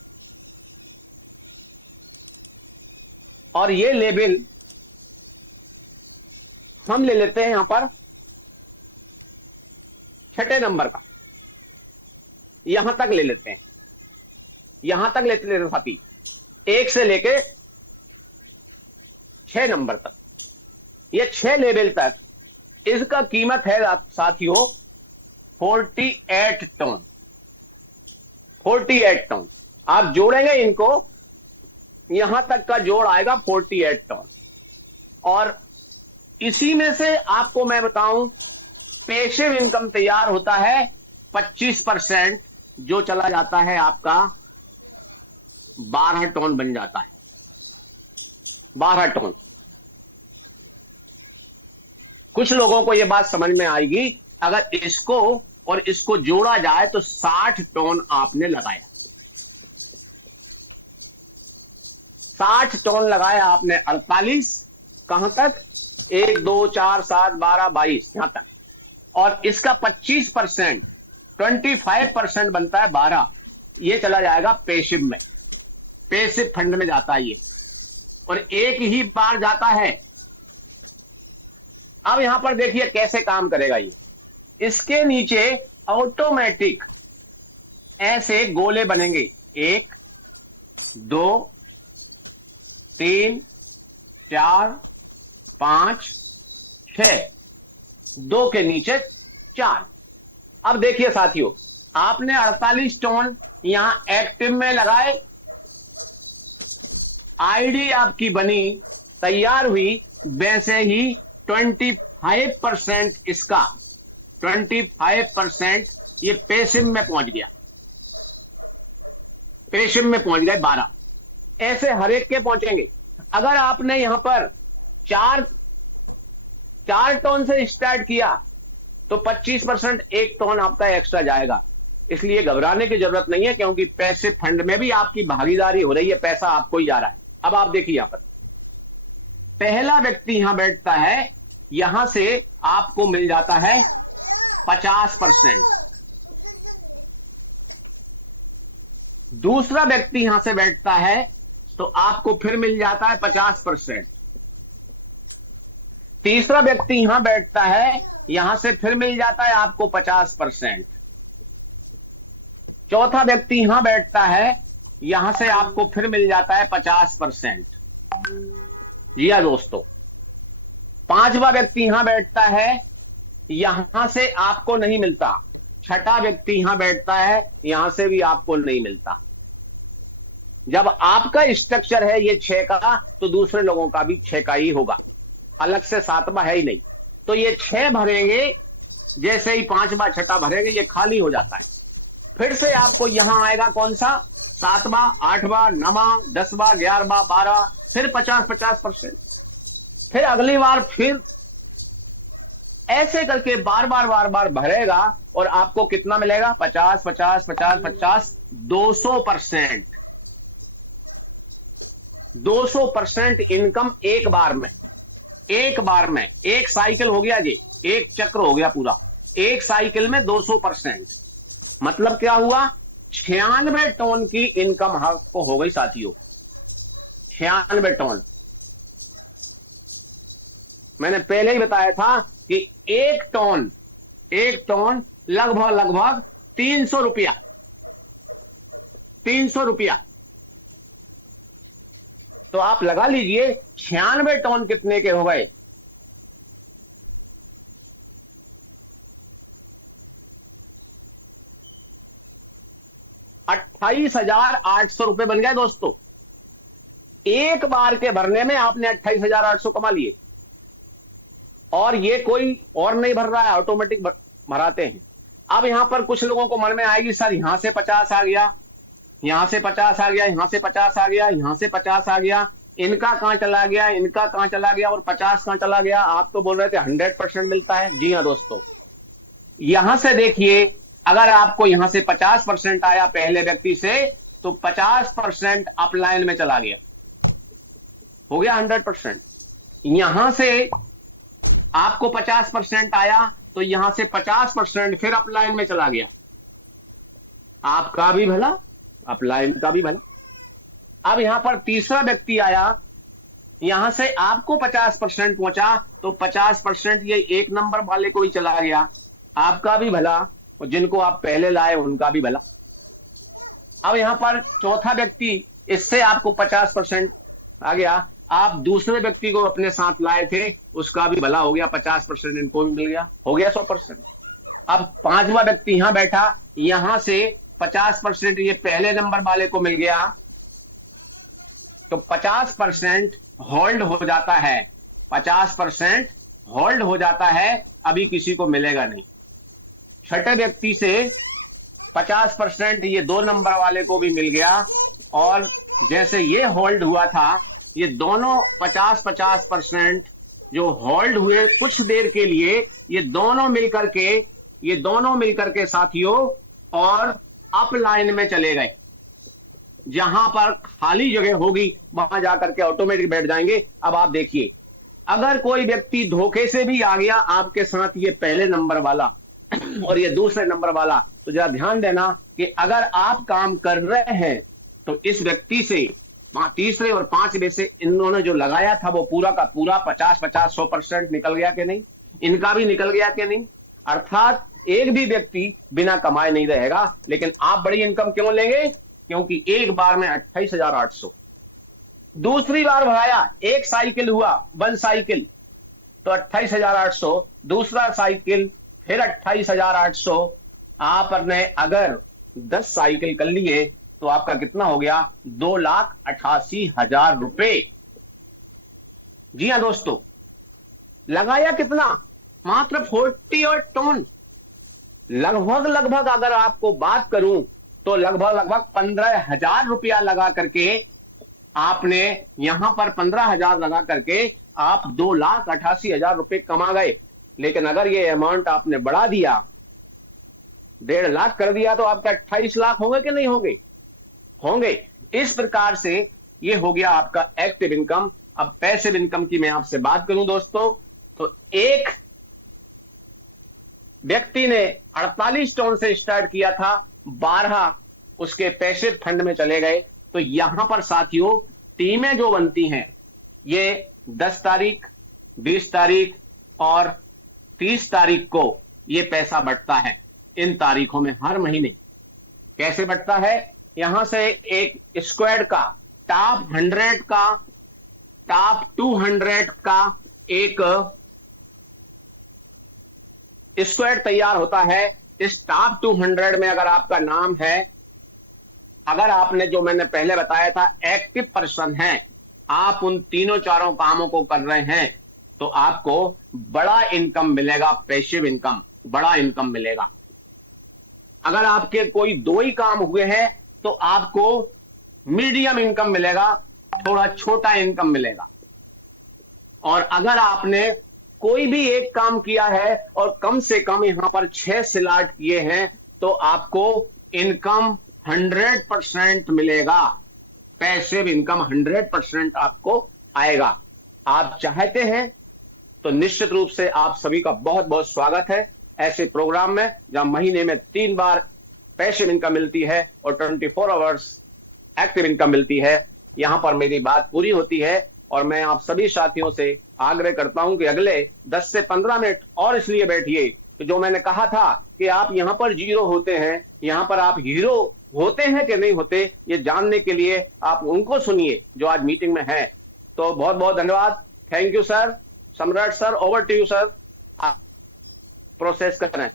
और ये लेवल हम ले लेते हैं यहां पर 6 नंबर का, यहां तक ले लेते हैं, यहां तक लेते हैं साथी, 1 से लेके 6 नंबर तक। ये 6 लेवल तक इसका कीमत है साथियों 48 टन। 48 टन आप जोड़ेंगे इनको, यहां तक का जोड़ आएगा 48 टन। और इसी में से आपको मैं बताऊं, पैसिव इनकम तैयार होता है 25%, जो चला जाता है आपका 12 टन बन जाता है। 12 टन। कुछ लोगों को यह बात समझ में आएगी, अगर इसको और इसको जोड़ा जाए तो 60 टन आपने लगाया, 60 टन लगाया आपने। 48 कहां तक? 1 2 4 7 12 22 यहां तक। और इसका 25% 25% बनता है 12, ये चला जाएगा पेशिव में। पैसिव फंड में जाता है ये, और एक ही बार जाता है। अब यहां पर देखिए कैसे काम करेगा ये। इसके नीचे ऑटोमेटिक ऐसे गोले बनेंगे, 1 2 3 4 5 6, 2 के नीचे 4। अब देखिए साथियों, आपने 48 टोन यहां एक्टिव में लगाए, आईडी आपकी बनी, तैयार हुई, वैसे ही 25% इसका 25% ये पैसिव में पहुंच गया, पैसिव में पहुंच गए 12। ऐसे हर एक के पहुंचेंगे। अगर आपने यहां पर 4 टोन से स्टार्ट किया तो 25% 1 टोन आपका एक्स्ट्रा जाएगा। इसलिए घबराने की जरूरत नहीं है, क्योंकि पैसिव फंड में भी आपकी भागीदारी हो रही है, पैसा आपको ही जा रहा है। अब आप देखिए यहां पर पहला व्यक्ति यहां बैठता है, यहां से आपको मिल जाता है 50%। दूसरा व्यक्ति यहां से बैठता है तो आपको फिर मिल जाता है 50%। तीसरा व्यक्ति यहां बैठता है, यहां से फिर मिल जाता है आपको 50%। चौथा व्यक्ति यहां बैठता है, यहां से आपको फिर मिल जाता है 50%। जी हाँ दोस्तों, पांचवा व्यक्ति यहां बैठता है, यहां से आपको नहीं मिलता। छठा व्यक्ति यहां बैठता है, यहां से भी आपको नहीं मिलता। जब आपका स्ट्रक्चर है ये 6 का, तो दूसरे लोगों का भी 6 का ही होगा, अलग से 7वां है ही नहीं। तो ये 6 भरेंगे, जैसे ही 5वां 6वां भरेंगे ये खाली हो जाता है। फिर से आपको यहां आएगा कौन सा, 7वां 8वां 9वां 10वां 11वां 12, फिर 50%। फिर अगली बार फिर ऐसे करके बार बार भरेगा, और आपको कितना मिलेगा, 50 50 50 50 200%। 200% इनकम एक बार में, एक साइकिल हो गया जी, एक चक्र हो गया पूरा, एक साइकिल में 200%। मतलब क्या हुआ, 96 टन की इनकम आपको हो गई साथियों, 96 टन। मैंने पहले ही बताया था कि एक टन लगभग 300 रुपया, 300 रुपया। तो आप लगा लीजिए 96 टन कितने के हो गए, 28,800 रुपए बन गए दोस्तों। एक बार के भरने में आपने 28,800 कमा लिए, और ये कोई और नहीं भर रहा है, ऑटोमेटिक भराते हैं। अब यहां पर कुछ लोगों को मन में आएगी, सर यहां से 50 आ गया, यहां से 50 आ गया, यहां से 50 आ गया, यहां से 50 आ गया, इनका कहां चला गया, इनका कहां चला गया, और 50 कहां चला गया। आप तो बोल रहे थे 100% मिलता है। जी हाँ दोस्तों, यहां से देखिए, अगर आपको यहां से 50% आया पहले व्यक्ति से, तो 50% अपलाइन में चला गया, हो गया 100%। यहां से आपको 50% आया, तो यहां से 50% फिर अपलाइन में चला गया, आपका भी भला, अपलाइन का भी भला। अब यहां पर तीसरा व्यक्ति आया, यहां से आपको 50% पहुंचा, तो 50% ये एक नंबर वाले को ही चला गया, आपका भी भला, और जिनको आप पहले लाए उनका भी भला। अब यहां पर चौथा व्यक्ति, इससे आपको 50% आ गया, आप दूसरे व्यक्ति को अपने साथ लाए थे, उसका भी भला हो गया, 50% इनको भी मिल गया, हो गया 100%। अब पांचवा व्यक्ति यहां बैठा, यहां से 50% ये पहले नंबर वाले को मिल गया, तो 50% होल्ड हो जाता है, 50% होल्ड हो जाता है, अभी किसी को मिलेगा नहीं। छठे व्यक्ति से 50% ये 2 नंबर वाले को भी मिल गया, और जैसे ये होल्ड हुआ था, ये दोनों 50-50% जो होल्ड हुए कुछ देर के लिए, ये दोनों मिलकर के साथियों और अप लाइन में चले गए। जहां पर खाली जगह होगी वहां जाकर के ऑटोमेटिक बैठ जाएंगे। अब आप देखिए, अगर कोई व्यक्ति धोखे से भी आ गया आपके साथ, ये पहले नंबर वाला और ये दूसरे नंबर वाला, तो जरा ध्यान देना कि अगर आप काम कर रहे हैं तो इस व्यक्ति से तीसरे और 5वें से इन्होंने जो लगाया था वो पूरा का पूरा 50-50, 100% निकल गया कि नहीं, इनका भी निकल गया कि नहीं। अर्थात एक भी व्यक्ति बिना कमाए नहीं रहेगा। लेकिन आप बड़ी इनकम क्यों लेंगे? क्योंकि एक बार में 28,800। दूसरी बार भराया, एक साइकिल हुआ, 1 साइकिल, तो 28,800, दूसरा साइकिल फिर 28,800। आपने अगर 10 साइकिल कर लिए तो आपका कितना हो गया? 2,88,000 रुपए। जी हां दोस्तों, लगाया कितना? मात्र 40 टन। लगभग अगर आपको बात करूं तो लगभग 15,000 रुपया लगा करके आपने यहां पर 15,000 लगा करके आप 2,88,000 रुपए कमा गए। लेकिन अगर ये अमाउंट आपने बढ़ा दिया, 1.5 लाख कर दिया, तो आपके 28 लाख होंगे कि नहीं होंगे? होंगे। इस प्रकार से ये हो गया आपका एक्टिव इनकम। अब पैसिव इनकम की मैं आपसे बात करूं दोस्तों, तो एक व्यक्ति ने 48 टन से स्टार्ट किया था, 12 उसके पैसिव फंड में चले गए। तो यहां पर साथियों टीमें जो बनती हैं, ये 10 तारीख, 20 तारीख और 30 तारीख को ये पैसा बंटता है। इन तारीखों में हर महीने कैसे बंटता है? यहां से एक स्क्वाड का, टॉप 100 का, टॉप 200 का एक स्क्वाड तैयार होता है। इस टॉप 200 में अगर आपका नाम है, अगर आपने जो मैंने पहले बताया था एक्टिव पर्सन है, आप उन तीनों चारों कामों को कर रहे हैं, तो आपको बड़ा इनकम मिलेगा, पैसिव इनकम, बड़ा इनकम मिलेगा। अगर आपके कोई 2 ही काम हुए हैं तो आपको मीडियम इनकम मिलेगा, थोड़ा छोटा इनकम मिलेगा। और अगर आपने कोई भी एक काम किया है और कम से कम यहां पर 6 स्लॉट किए हैं, तो आपको इनकम 100% मिलेगा। पैसिव इनकम 100% आपको आएगा। आप चाहते हैं तो निश्चित रूप से आप सभी का बहुत बहुत स्वागत है ऐसे प्रोग्राम में, जहां महीने में 3 बार पैसिव इनकम मिलती है और 24 आवर्स एक्टिव इनकम मिलती है। यहां पर मेरी बात पूरी होती है और मैं आप सभी साथियों से आग्रह करता हूं कि अगले 10 से 15 मिनट और इसलिए बैठिए कि जो मैंने कहा था कि आप यहां पर जीरो होते हैं, यहां पर आप हीरो होते हैं कि नहीं होते, ये जानने के लिए आप उनको सुनिए जो आज मीटिंग में है। तो बहुत बहुत धन्यवाद। Thank you sir. Samrat sir, over to you sir, आप प्रोसेस करें।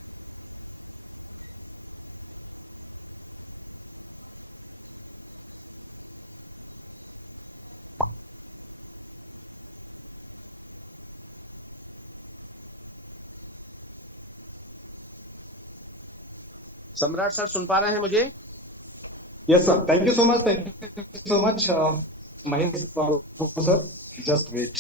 सम्राट सर सुन पा रहे हैं मुझे? Yes sir, thank you so much, thank you so much Mahesh sir. Just wait.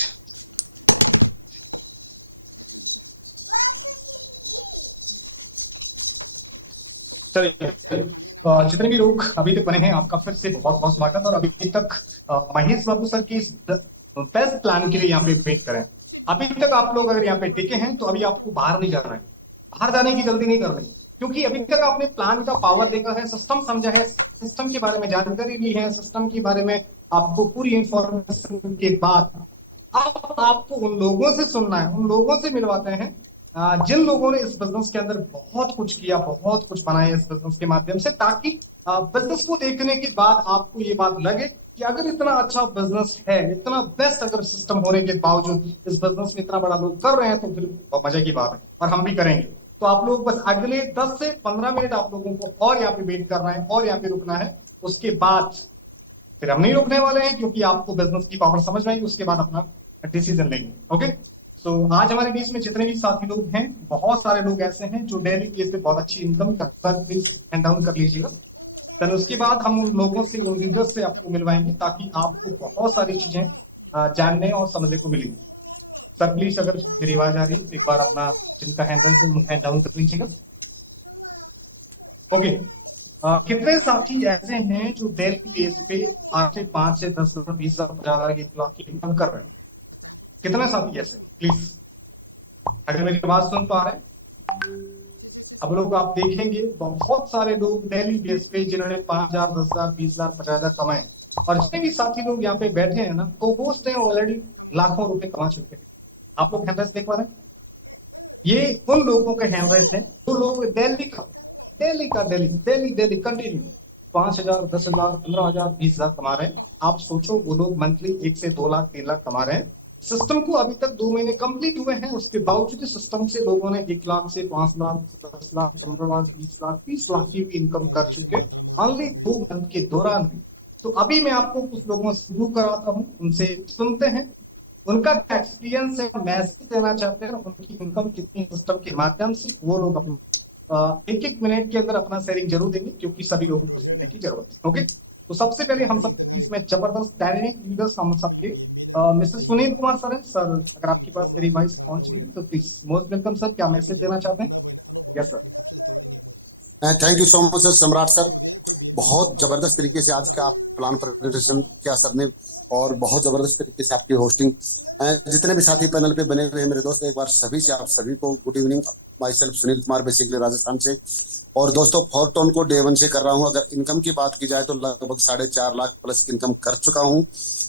जितने भी लोग अभी तक बने हैं, आपका फिर से बहुत बहुत स्वागत। और अभी तक महेश बाबू सर की बेस्ट प्लान के लिए यहाँ पे वेट करें। अभी तक आप लोग अगर यहाँ पे टिके हैं तो अभी आपको बाहर नहीं जाना है, बाहर जाने की जल्दी नहीं करनी, क्योंकि अभी तक आपने प्लान का पावर देखा है, सिस्टम समझा है, सिस्टम के बारे में जानकारी ली है, सिस्टम के बारे में आपको पूरी इंफॉर्मेशन के बाद अब आपको उन लोगों से सुनना है, उन लोगों से मिलवाते हैं जिन लोगों ने इस बिजनेस के अंदर बहुत कुछ किया, बहुत कुछ बनाया इस बिजनेस के माध्यम से, ताकि बिजनेस को देखने के बाद आपको ये बात लगे कि अगर इतना अच्छा बिजनेस है, इतना बेस्ट अगर सिस्टम होने के बावजूद इस बिजनेस में इतना बड़ा लोग कर रहे हैं, तो फिर मजे की बात है और हम भी करेंगे। तो आप लोग बस अगले 10 से 15 मिनट आप लोगों को और यहाँ पे वेट करना है और यहाँ पे रुकना है। उसके बाद फिर हम नहीं रुकने वाले हैं, क्योंकि आपको बिजनेस की पावर समझ में आएगी, उसके बाद अपना डिसीजन लेंगे। ओके, सो आज हमारे बीच में जितने भी साथी लोग हैं, बहुत सारे लोग ऐसे हैं जो डेली बेस पे बहुत अच्छी इनकम करते हैं, प्लीज हैंड डाउन कर लीजिएगा। फिर उसके बाद हम उन लोगों से, उन लीडर्स से आपको मिलवाएंगे, ताकि आपको बहुत सारी चीजें जानने और समझने को मिलेगी। सर प्लीज, अगर मेरी आवाज आ रही है, एक बार अपना जिनका हैंड डाउन कर लीजिएगा। ओके, कितने साथी ऐसे हैं जो डेली बेस पे 8 से 5 से 10 से 20 हजार की इनकम कर रहे हैं? कितने साथी ऐसे, प्लीज अगर मेरी आवाज सुन पा रहे हैं। अब लोग आप देखेंगे बहुत सारे लोग डेली बेस पे जिन्होंने 5,000, 10,000, 20,000, 50,000 कमाए, और जितने भी साथी लोग यहाँ पे बैठे हैं ना, को होस्ट हैं ऑलरेडी लाखों रुपए कमा चुके हैं। आप लोग हैंडराइज देख पा रहे हैं, ये उन लोगों के हैंडराइज हैं जो लोग डेली कंटिन्यू 5,000, 10,000, 15,000, 20,000 कमा रहे हैं। आप सोचो, वो लोग मंथली 1 से 2 लाख 3 लाख कमा रहे हैं। सिस्टम को अभी तक 2 महीने कंप्लीट हुए हैं, उसके बावजूद सिस्टम से लोगों ने 1 लाख से 5 लाख, 10 लाख, 15 लाख, 20 लाख, 30 लाख की भी इनकम कर चुके ओनली 2 मंथ के दौरान भी। तो अभी मैं आपको कुछ लोगों से शुरू कराता हूँ, उनसे सुनते हैं उनका क्या एक्सपीरियंस है, मैसेज देना चाहते हैं, उनकी इनकम कितनी सिस्टम के माध्यम से। वो लोग अपना 1-1 मिनट के अंदर अपना शेयरिंग जरूर देंगे, क्योंकि सभी लोगों को सुनने की जरूरत है। ओके, तो सबसे पहले हम सबके बीच में जबरदस्त डायनेमिक लीडर्स हम सबके मिस्टर सुनील कुमार सर है। सर, अगर आपके पास मेरी वॉइस पहुंच रही है तो प्लीज मोस्ट वेलकम सर, क्या मैसेज देना चाहते हैं? Yes sir. Thank you so much sir, Samrat sir. बहुत जबरदस्त तरीके से आज का आप प्लान प्रेजेंटेशन किया सर ने, और बहुत जबरदस्त तरीके से आपकी होस्टिंग। जितने भी साथी पैनल पे बने हुए हैं मेरे दोस्त, एक बार सभी से आप सभी को good evening. My self Sunil Kumar, basically Rajasthan से। और दोस्तों, फोरटोन को डे 1 से कर रहा हूँ। अगर इनकम की बात की जाए तो लगभग 4.5 लाख प्लस की इनकम कर चुका हूँ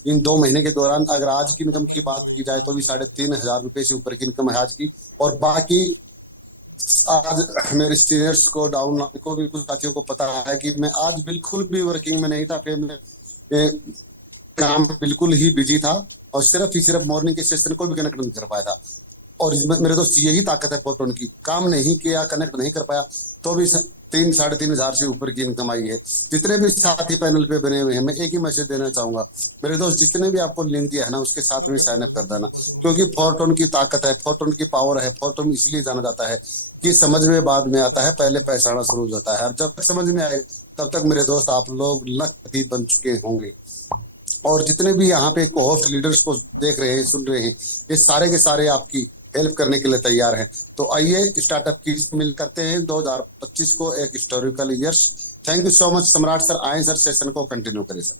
इन 2 महीने के दौरान। अगर आज की इनकम की बात की जाए तो भी 3,500 रुपए से ऊपर की इनकम है आज की। और बाकी आज मेरे सीनियर्स को, डाउन को भी कुछ साथियों को पता है कि मैं आज बिल्कुल भी वर्किंग में नहीं था, फिर मैं काम बिल्कुल ही बिजी था और सिर्फ मॉर्निंग के सेशन को भी कनेक्ट नहीं कर पाया था। और मेरे दोस्त, यही ताकत है फोरटोन की। काम नहीं किया, कनेक्ट नहीं कर पाया, तो भी 3,500 से ऊपर की इनकम आई है। जितने भी साथी पैनल पे बने हुए हैं, मैं एक ही मैसेज देना चाहूंगा मेरे दोस्त, जितने भी आपको लिंक दिया है ना, उसके साथ में साइन अप कर देना, क्योंकि फोरटोन की ताकत है, फोरटोन की पावर है। फोरटोन इसलिए जाना जाता है कि समझ में बाद में आता है, पहले पैसा आना शुरू हो जाता है। और जब तक समझ में आए तब तक मेरे दोस्त आप लोग लखपति बन चुके होंगे। और जितने भी यहाँ पे होस्ट लीडर्स को देख रहे हैं, सुन रहे हैं, ये सारे के सारे आपकी हेल्प करने के लिए तैयार हैं। तो आइए स्टार्टअप की मिल करते हैं 2025 को एक historical years. Thank you so much सम्राट सर। आए सर, सेशन को कंटिन्यू करें sir.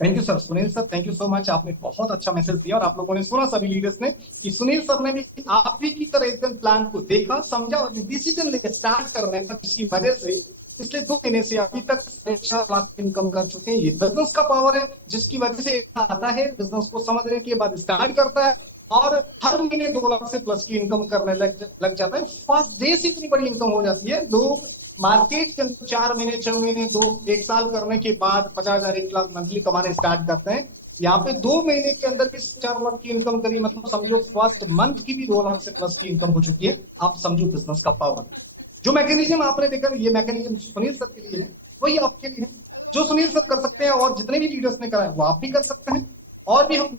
Thank you sir. Sunil sir, thank you so much, आपने बहुत अच्छा मैसेज दिया। और आप लोगों ने सुना, सभी लीडर्स ने, कि सुनील सर ने भी आप भी की तरह एकदम प्लान को देखा, समझा और डिसीजन लेकर स्टार्ट कर रहे हैं, जिसकी वजह से पिछले 2 महीने से अभी तक 4 लाख इनकम कर चुके हैं। ये बिजनेस का पावर है, जिसकी वजह से आता है, बिजनेस को समझने के बाद स्टार्ट करता है और हर महीने 2 लाख से प्लस की इनकम करने लग जाता है। फर्स्ट डे से इतनी बड़ी इनकम हो जाती है। लोग मार्केट के अंदर 4 महीने, 6 महीने, 1 साल करने के बाद 50,000, 1 लाख मंथली कमाने स्टार्ट करते हैं। यहाँ पे 2 महीने के अंदर भी 4 लाख की इनकम करी, मतलब समझो फर्स्ट मंथ की भी 2 लाख से प्लस की इनकम हो चुकी है। आप समझो बिजनेस का पावर। जो मैकेनिज्म आपने देखा, ये मैकेनिज्म सुनील सर के लिए है, वही आपके लिए है। जो सुनील सर कर सकते हैं और जितने भी लीडर्स ने करा है, वो आप भी कर सकते हैं। और भी हम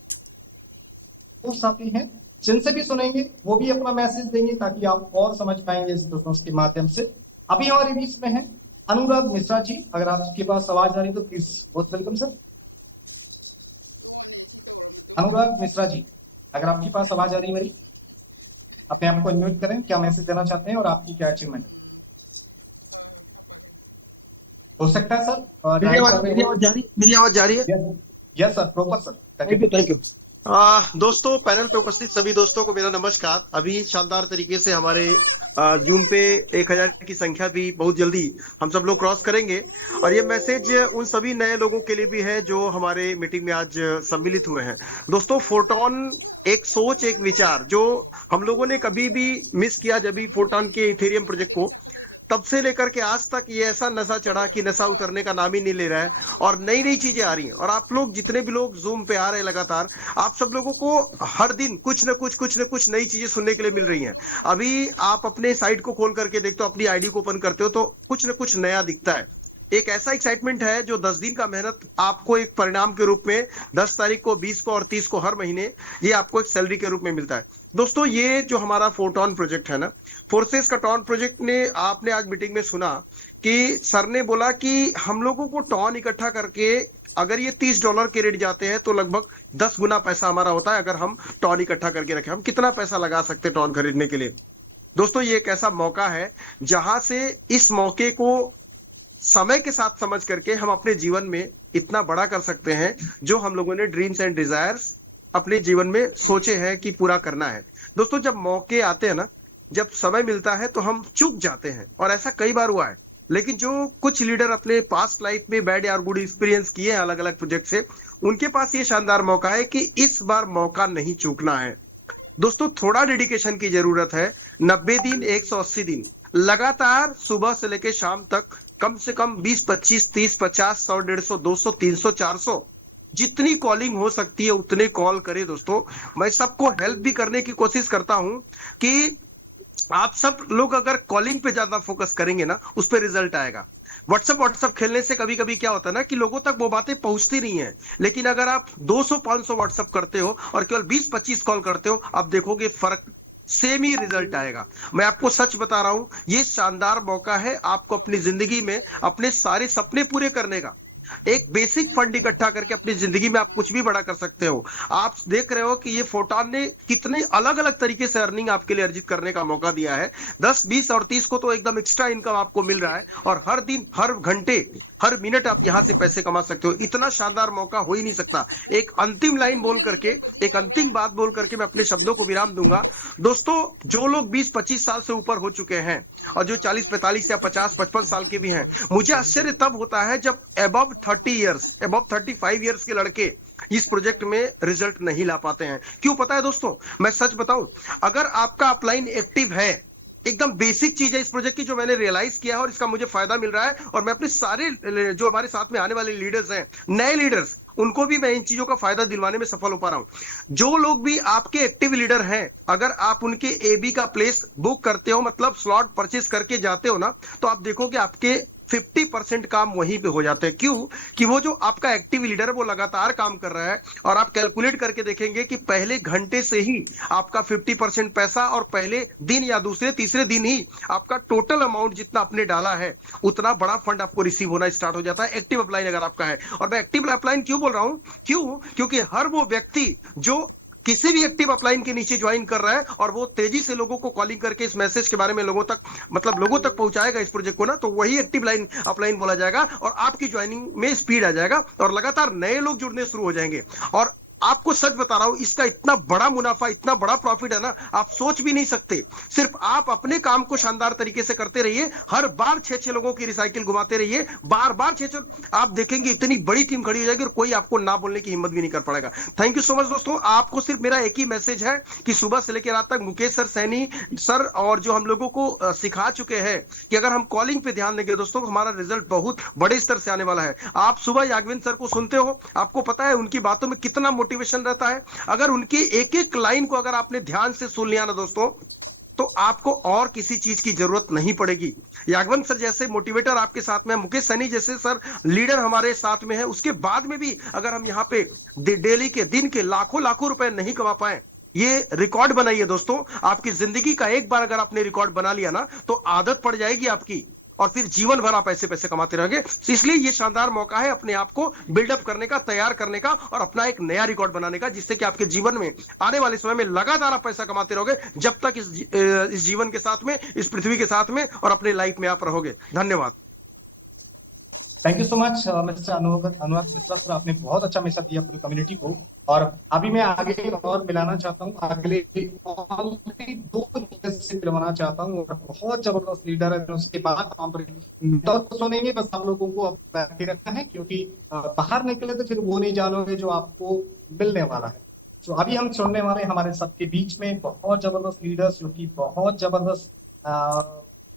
वो साथी हैं जिनसे भी सुनेंगे, वो भी अपना मैसेज देंगे, ताकि आप और समझ पाएंगे इस बिजनेस के माध्यम से। अभी हमारे बीच में है अनुराग मिश्रा जी। अगर आपके पास आवाज आ रही तो प्लीज बहुत वेलकम सर। अनुराग मिश्रा जी, अगर आपके पास आवाज आ रही है मेरी, अपने आप को अनम्यूट करें। क्या मैसेज देना चाहते हैं और आपकी क्या अचीवमेंट है? हो सकता है सर मेरी आवाज जा रही है? Yes sir, proper sir. Thank you. दोस्तों, पैनल पे उपस्थित सभी दोस्तों को मेरा नमस्कार। अभी शानदार तरीके से हमारे जूम पे 1000 की संख्या भी बहुत जल्दी हम सब लोग क्रॉस करेंगे। और ये मैसेज उन सभी नए लोगों के लिए भी है जो हमारे मीटिंग में आज सम्मिलित हुए हैं। दोस्तों, फोरटोन एक सोच, एक विचार जो हम लोगों ने कभी भी मिस किया, जब भी फोरटोन के इथेरियम प्रोजेक्ट को, तब से लेकर के आज तक ये ऐसा नशा चढ़ा कि नशा उतरने का नाम ही नहीं ले रहा है। और नई नई चीजें आ रही हैं। और आप लोग जितने भी लोग जूम पे आ रहे हैं लगातार, आप सब लोगों को हर दिन कुछ न कुछ नई चीजें सुनने के लिए मिल रही हैं। अभी आप अपने साइट को खोल करके देखते हो, अपनी आईडी को ओपन करते हो तो कुछ न कुछ नया दिखता है। एक ऐसा एक्साइटमेंट है जो 10 दिन का मेहनत आपको एक परिणाम के रूप में 10 तारीख को, 20 को और 30 को हर महीने ये आपको एक सैलरी के रूप में मिलता है। दोस्तों, ये जो हमारा फोरटोन प्रोजेक्ट है ना, फोर्सेस का टॉन प्रोजेक्ट ने, आपने आज मीटिंग में सुना कि सर ने बोला कि हम लोगों को टॉन इकट्ठा करके अगर ये $30 के रेट जाते हैं तो लगभग 10 गुना पैसा हमारा होता है। अगर हम टॉन इकट्ठा करके रखें, हम कितना पैसा लगा सकते हैं टॉन खरीदने के लिए? दोस्तों, ये एक ऐसा मौका है जहां से इस मौके को समय के साथ समझ करके हम अपने जीवन में इतना बड़ा कर सकते हैं जो हम लोगों ने ड्रीम्स एंड डिजायर्स अपने जीवन में सोचे हैं कि पूरा करना है। दोस्तों, जब मौके आते हैं ना, जब समय मिलता है तो हम चूक जाते हैं, और ऐसा कई बार हुआ है। लेकिन जो कुछ लीडर अपने पास्ट लाइफ में बैड या गुड एक्सपीरियंस किए हैं अलग अलग प्रोजेक्ट से, उनके पास ये शानदार मौका है कि इस बार मौका नहीं चूकना है। दोस्तों थोड़ा डेडिकेशन की जरूरत है। 90 दिन, 180 दिन लगातार सुबह से लेकर शाम तक कम से कम 20, 25, 30, 50, 100, 150, 200, 300, 400 जितनी कॉलिंग हो सकती है उतने कॉल करें। दोस्तों मैं सबको हेल्प भी करने की कोशिश करता हूं कि आप सब लोग अगर कॉलिंग पे ज्यादा फोकस करेंगे ना, उस पर रिजल्ट आएगा। व्हाट्सएप खेलने से कभी कभी क्या होता है ना कि लोगों तक वो बातें पहुंचती नहीं है, लेकिन अगर आप 200-500 व्हाट्सएप करते हो और केवल 20-25 कॉल करते हो, आप देखोगे फर्क सेम ही रिजल्ट आएगा। मैं आपको सच बता रहा हूं, ये शानदार मौका है आपको अपनी जिंदगी में अपने सारे सपने पूरे करने का। एक बेसिक फंड इकट्ठा करके अपनी जिंदगी में आप कुछ भी बड़ा कर सकते हो। आप देख रहे हो कि ये फोटान ने कितने अलग अलग तरीके से अर्निंग आपके लिए अर्जित करने का मौका दिया है। 10, 20 और 30 को तो एकदम एक्स्ट्रा इनकम आपको मिल रहा है, और हर दिन, हर घंटे, हर मिनट आप यहां से पैसे कमा सकते हो। इतना शानदार मौका हो ही नहीं सकता। एक अंतिम लाइन बोल करके, एक अंतिम बात बोल करके मैं अपने शब्दों को विराम दूंगा। दोस्तों जो लोग 20-25 साल से ऊपर हो चुके हैं और जो 40-45 या 50-55 साल के भी हैं, मुझे आश्चर्य तब होता है जब अबव 30 इयर्स, अबव 35 इयर्स के लड़के इस प्रोजेक्ट में रिजल्ट नहीं ला पाते हैं। क्यों पता है दोस्तों? मैं सच बताऊं, अगर आपका अपलाइन एक्टिव है, एकदम बेसिक चीज है इस प्रोजेक्ट की जो मैंने रियलाइज किया है और इसका मुझे फायदा मिल रहा है, और मैं अपने सारे जो हमारे साथ में आने वाले लीडर्स हैं, नए लीडर्स, उनको भी मैं इन चीजों का फायदा दिलवाने में सफल हो पा रहा हूं। जो लोग भी आपके एक्टिव लीडर हैं, अगर आप उनके एबी का प्लेस बुक करते हो, मतलब स्लॉट परचेस करके जाते हो ना, तो आप देखोगे आपके 50% काम वहीं पे हो जाते हैं। क्यों? कि वो जो आपका एक्टिव लीडर है वो लगातार काम कर रहा है, और आप कैलकुलेट करके देखेंगे कि पहले घंटे से ही आपका 50% पैसा, और पहले दिन या दूसरे तीसरे दिन ही आपका टोटल अमाउंट जितना आपने डाला है उतना बड़ा फंड आपको रिसीव होना स्टार्ट हो जाता है, एक्टिव अपलाइन अगर आपका है। और मैं एक्टिव अपलाइन क्यों बोल रहा हूं? क्यों? क्योंकि हर वो व्यक्ति जो किसी भी एक्टिव अपलाइन के नीचे ज्वाइन कर रहा है और वो तेजी से लोगों को कॉलिंग करके इस मैसेज के बारे में लोगों तक, मतलब लोगों तक पहुंचाएगा इस प्रोजेक्ट को ना, तो वही एक्टिव लाइन अपलाइन बोला जाएगा, और आपकी ज्वाइनिंग में स्पीड आ जाएगा और लगातार नए लोग जुड़ने शुरू हो जाएंगे। और आपको सच बता रहा हूं, इसका इतना बड़ा मुनाफा, इतना बड़ा प्रॉफिट है ना, आप सोच भी नहीं सकते। सिर्फ आप अपने काम को शानदार तरीके से करते रहिए, हर बार 6-6 लोगों की रिसाइकिल घुमाते रहिए, बार बार 6-6, आप देखेंगे इतनी बड़ी टीम खड़ी हो जाएगी और कोई आपको ना बोलने की हिम्मत भी नहीं कर पाएगा। थैंक यू सो मच दोस्तों। आपको सिर्फ मेरा एक ही मैसेज है कि सुबह से लेकर रात तक मुकेश सर, सैनी सर और जो हम लोगों को सिखा चुके हैं कि अगर हम कॉलिंग पे ध्यान देंगे दोस्तों, हमारा रिजल्ट बहुत बड़े स्तर से आने वाला है। आप सुबह याग्विन सर को सुनते हो, आपको पता है उनकी बातों में कितना मोटिवेशन रहता है। अगर उनकी एक एक लाइन को अगर आपने ध्यान से सुन लिया ना दोस्तों, तो आपको और किसी चीज की जरूरत नहीं पड़ेगी। याग्वन सर जैसे मोटिवेटर आपके साथ में, मुकेश सैनी जैसे सर लीडर हमारे साथ में है, उसके बाद में भी अगर हम यहाँ पे डेली के, दिन के लाखों लाखों रुपए नहीं कमा पाए, ये रिकॉर्ड बनाइए दोस्तों। आपकी जिंदगी का एक बार अगर आपने रिकॉर्ड बना लिया ना, तो आदत पड़ जाएगी आपकी, और फिर जीवन भर आप ऐसे पैसे कमाते रहेंगे। तो इसलिए ये शानदार मौका है अपने आप को बिल्डअप करने का, तैयार करने का, और अपना एक नया रिकॉर्ड बनाने का, जिससे कि आपके जीवन में आने वाले समय में लगातार आप पैसा कमाते रहोगे, जब तक इस जीवन के साथ में, इस पृथ्वी के साथ में और अपने लाइफ में आप रहोगे। धन्यवाद। Thank you so much mister Anurag Mishra sir, आपने बहुत अच्छा मैसेज दिया पूरी कम्युनिटी को। और अभी मैं आगे और मिलाना चाहता हूँ, अगले ऑलरेडी 2 लीडर से मिलवाना चाहता हूँ, और बहुत जबरदस्त लीडर है। उसके बाद हम तो सुनेंगे, बस हम लोगों को बाकी रखना है, क्योंकि बाहर निकले तो फिर वो नहीं जानोगे जो आपको मिलने वाला है। तो अभी हम सुनने वाले हमारे सबके बीच में बहुत जबरदस्त लीडर्स, जो कि बहुत जबरदस्त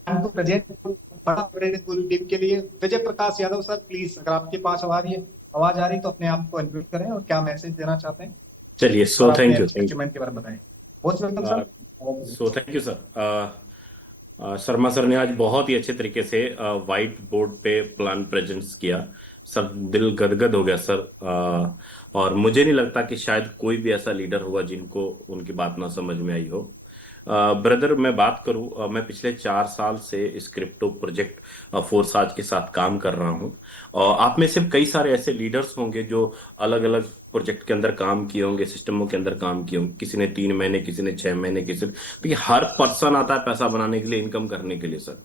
प्रेजेंट पूरी टीम के लिए। विजय प्रकाश यादव सर, प्लीज अगर आपके पास आवाज आ रही तो अपने आप को अनम्यूट करें और क्या मैसेज देना चाहते हैं। चलिए, सो थैंक यू के बारे में बताएं। Most welcome sir. So thank you sir. Sharma sir ने आज बहुत ही अच्छे तरीके से व्हाइट बोर्ड पे प्लान प्रेजेंट्स किया। सर दिल गदगद हो गया सर। और मुझे नहीं लगता कि शायद कोई भी ऐसा लीडर होगा जिनको उनकी बात ना समझ में आई हो। ब्रदर मैं बात करूं, मैं पिछले 4 साल से इस क्रिप्टो प्रोजेक्ट फोरसाज के साथ काम कर रहा हूं। और आप में से कई सारे ऐसे लीडर्स होंगे जो अलग अलग प्रोजेक्ट के अंदर काम किए होंगे, सिस्टमों के अंदर काम किए होंगे। किसी ने 3 महीने, किसी ने 6 महीने, किसी तो हर पर्सन आता है पैसा बनाने के लिए, इनकम करने के लिए सर।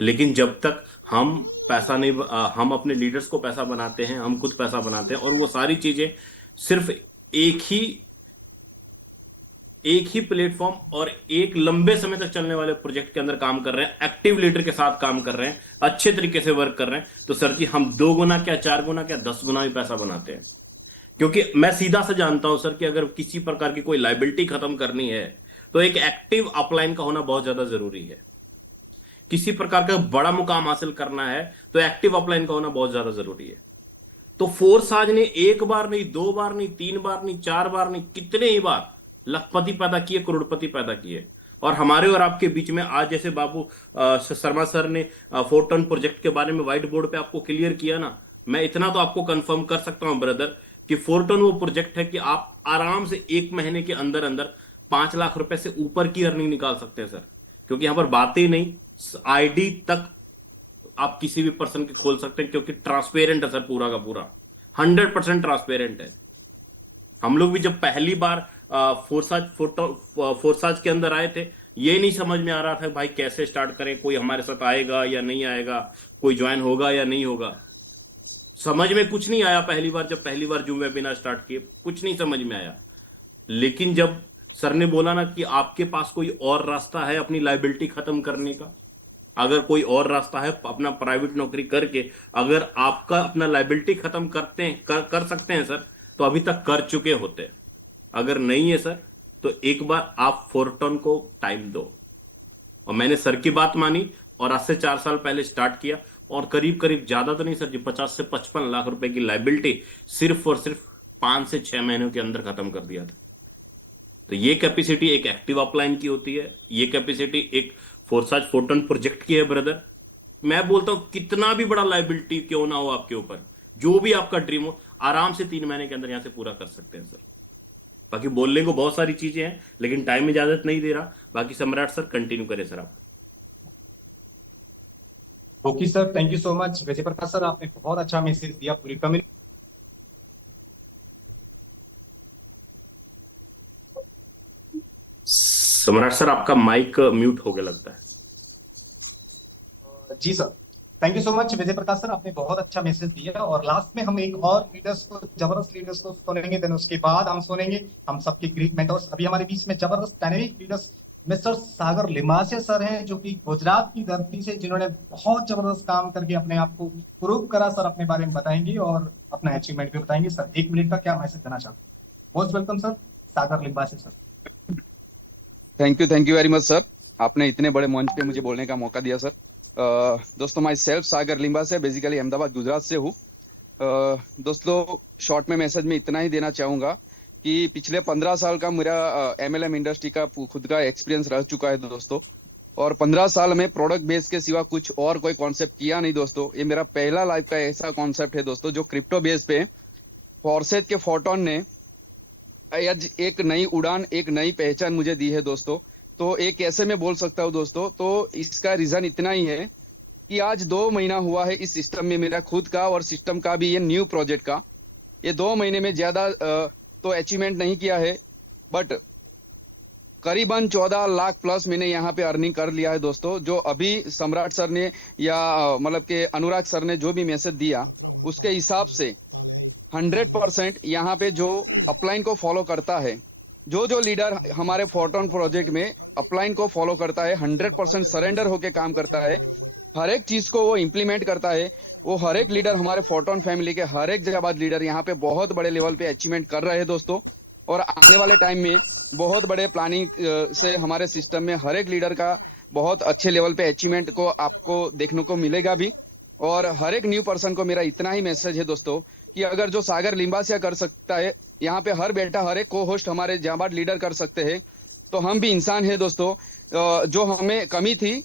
लेकिन जब तक हम पैसा नहीं, हम अपने लीडर्स को पैसा बनाते हैं, हम खुद पैसा बनाते हैं, और वो सारी चीजें सिर्फ एक ही प्लेटफॉर्म और एक लंबे समय तक चलने वाले प्रोजेक्ट के अंदर काम कर रहे हैं, एक्टिव लीडर के साथ काम कर रहे हैं, अच्छे तरीके से वर्क कर रहे हैं, तो सर जी हम 2 गुना क्या 4 गुना क्या 10 गुना भी पैसा बनाते हैं। क्योंकि मैं सीधा से जानता हूं सर कि अगर किसी प्रकार की कोई लाइबिलिटी खत्म करनी है तो एक एक्टिव अपलाइन का होना बहुत ज्यादा जरूरी है। किसी प्रकार का बड़ा मुकाम हासिल करना है तो एक्टिव अपलाइन का होना बहुत ज्यादा जरूरी है। तो फोर्साज ने 1 बार नहीं, 2 बार नहीं, 3 बार नहीं, 4 बार नहीं, कितने ही बार लखपति पैदा किए, करोड़पति पैदा किए। और हमारे और आपके बीच में आज जैसे बाबू शर्मा सर ने 4 टन प्रोजेक्ट के बारे में व्हाइट बोर्ड पे आपको क्लियर किया ना, मैं इतना तो आपको कंफर्म कर सकता हूं ब्रदर कि 4 टन वो प्रोजेक्ट है कि आप आराम से 1 महीने के अंदर अंदर 5 लाख रुपए से ऊपर की अर्निंग निकाल सकते हैं सर। क्योंकि यहां पर बातें नहीं, आईडी तक आप किसी भी पर्सन के खोल सकते हैं, क्योंकि ट्रांसपेरेंट है सर, पूरा का पूरा 100% ट्रांसपेरेंट है। हम लोग भी जब पहली बार फोर्साज के अंदर आए थे, ये नहीं समझ में आ रहा था भाई कैसे स्टार्ट करें, कोई हमारे साथ आएगा या नहीं आएगा, कोई ज्वाइन होगा या नहीं होगा। समझ में कुछ नहीं आया पहली बार, जब पहली बार जूम वेबिनार स्टार्ट किए कुछ नहीं समझ में आया। लेकिन जब सर ने बोला ना कि आपके पास कोई और रास्ता है अपनी लाइबिलिटी खत्म करने का, अगर कोई और रास्ता है अपना प्राइवेट नौकरी करके अगर आपका अपना लाइबिलिटी खत्म करते हैं कर सकते हैं सर, तो अभी तक कर चुके होते हैं। अगर नहीं है सर तो एक बार आप 4 टन को टाइम दो। और मैंने सर की बात मानी और आज से 4 साल पहले स्टार्ट किया और करीब करीब ज्यादा तो नहीं सर जी, 50 से 55 लाख रुपए की लाइबिलिटी सिर्फ और सिर्फ 5 से 6 महीनों के अंदर खत्म कर दिया था। तो ये कैपेसिटी एक एक्टिव अपलाइन की होती है, ये कैपेसिटी एक फोर्साज 4 टन प्रोजेक्ट की है ब्रदर। मैं बोलता हूं कितना भी बड़ा लाइबिलिटी क्यों ना हो आपके ऊपर, जो भी आपका ड्रीम हो, आराम से 3 महीने के अंदर यहां से पूरा कर सकते हैं सर। बाकी बोलने को बहुत सारी चीजें हैं लेकिन टाइम इजाजत नहीं दे रहा। बाकी सम्राट सर कंटिन्यू करें सर आप। Okay sir, thank you so much. Vijay Prakash sir, आपने बहुत अच्छा मैसेज दिया पूरी कम्युनिटी। सम्राट सर आपका माइक म्यूट हो गया लगता है। जी sir, thank you so much Vijay Prakash sir, आपने बहुत अच्छा मैसेज दिया। और लास्ट में हम एक और लीडर्स को, जबरदस्त लीडर्स को सुनेंगे, देन उसके बाद हम सुनेंगे हम सबके ग्रीक मेंटर्स। अभी हमारे बीच में जबरदस्त डायनेमिक लीडर्स मिस्टर सागर लिम्बासिया सर हैं, जो कि गुजरात की धरती से, जिन्होंने बहुत जबरदस्त काम करके अपने आप को प्रूव करा। सर अपने बारे में बताएंगे और अपना अचीवमेंट भी बताएंगे। सर 1 मिनट का क्या मैसेज देना चाहते हैं? Most welcome sir, Sagar Limbasiya sir. Thank you very much sir, आपने इतने बड़े मंच पे मुझे बोलने का मौका दिया सर। दोस्तों, myself Sagar Limbasiya, basically Ahmedabad Gujarat से हूँ। दोस्तों, शॉर्ट में मैसेज में इतना ही देना चाहूंगा कि पिछले 15 साल का मेरा MLM इंडस्ट्री का खुद का एक्सपीरियंस रह चुका है दोस्तों। और 15 साल में प्रोडक्ट बेस के सिवा कुछ और कोई कॉन्सेप्ट किया नहीं दोस्तों। ये मेरा पहला लाइफ का ऐसा कॉन्सेप्ट है दोस्तों जो क्रिप्टो बेस पे फॉर्सेज के फोटोन ने आज एक नई उड़ान, एक नई पहचान मुझे दी है दोस्तों। तो एक कैसे मैं बोल सकता हूँ दोस्तों, तो इसका रीजन इतना ही है कि आज 2 महीना हुआ है इस सिस्टम में, मेरा खुद का और सिस्टम का भी, ये न्यू प्रोजेक्ट का। ये 2 महीने में ज्यादा तो अचीवमेंट नहीं किया है, बट करीबन 14 लाख प्लस मैंने यहाँ पे अर्निंग कर लिया है दोस्तों। जो अभी सम्राट सर ने या मतलब के अनुराग सर ने जो भी मैसेज दिया उसके हिसाब से 100% यहाँ पे जो अपलाइन को फॉलो करता है, जो लीडर हमारे फोटोन प्रोजेक्ट में अपलाइन को फॉलो करता है, 100% सरेंडर होके काम करता है, हर एक चीज को वो इम्प्लीमेंट करता है, वो हर एक लीडर, हमारे फोटोन फैमिली के हर एक जगह लीडर यहाँ पे बहुत बड़े लेवल पे अचीवमेंट कर रहे हैं दोस्तों। और आने वाले टाइम में बहुत बड़े प्लानिंग से हमारे सिस्टम में हर एक लीडर का बहुत अच्छे लेवल पे अचीवमेंट को आपको देखने को मिलेगा भी। और हर एक न्यू पर्सन को मेरा इतना ही मैसेज है दोस्तों कि अगर जो सागर लिम्बासिया कर सकता है, यहाँ पे हर बेटा, हर एक को होस्ट हमारे जाबाज लीडर कर सकते हैं, तो हम भी इंसान है दोस्तों। जो हमें कमी थी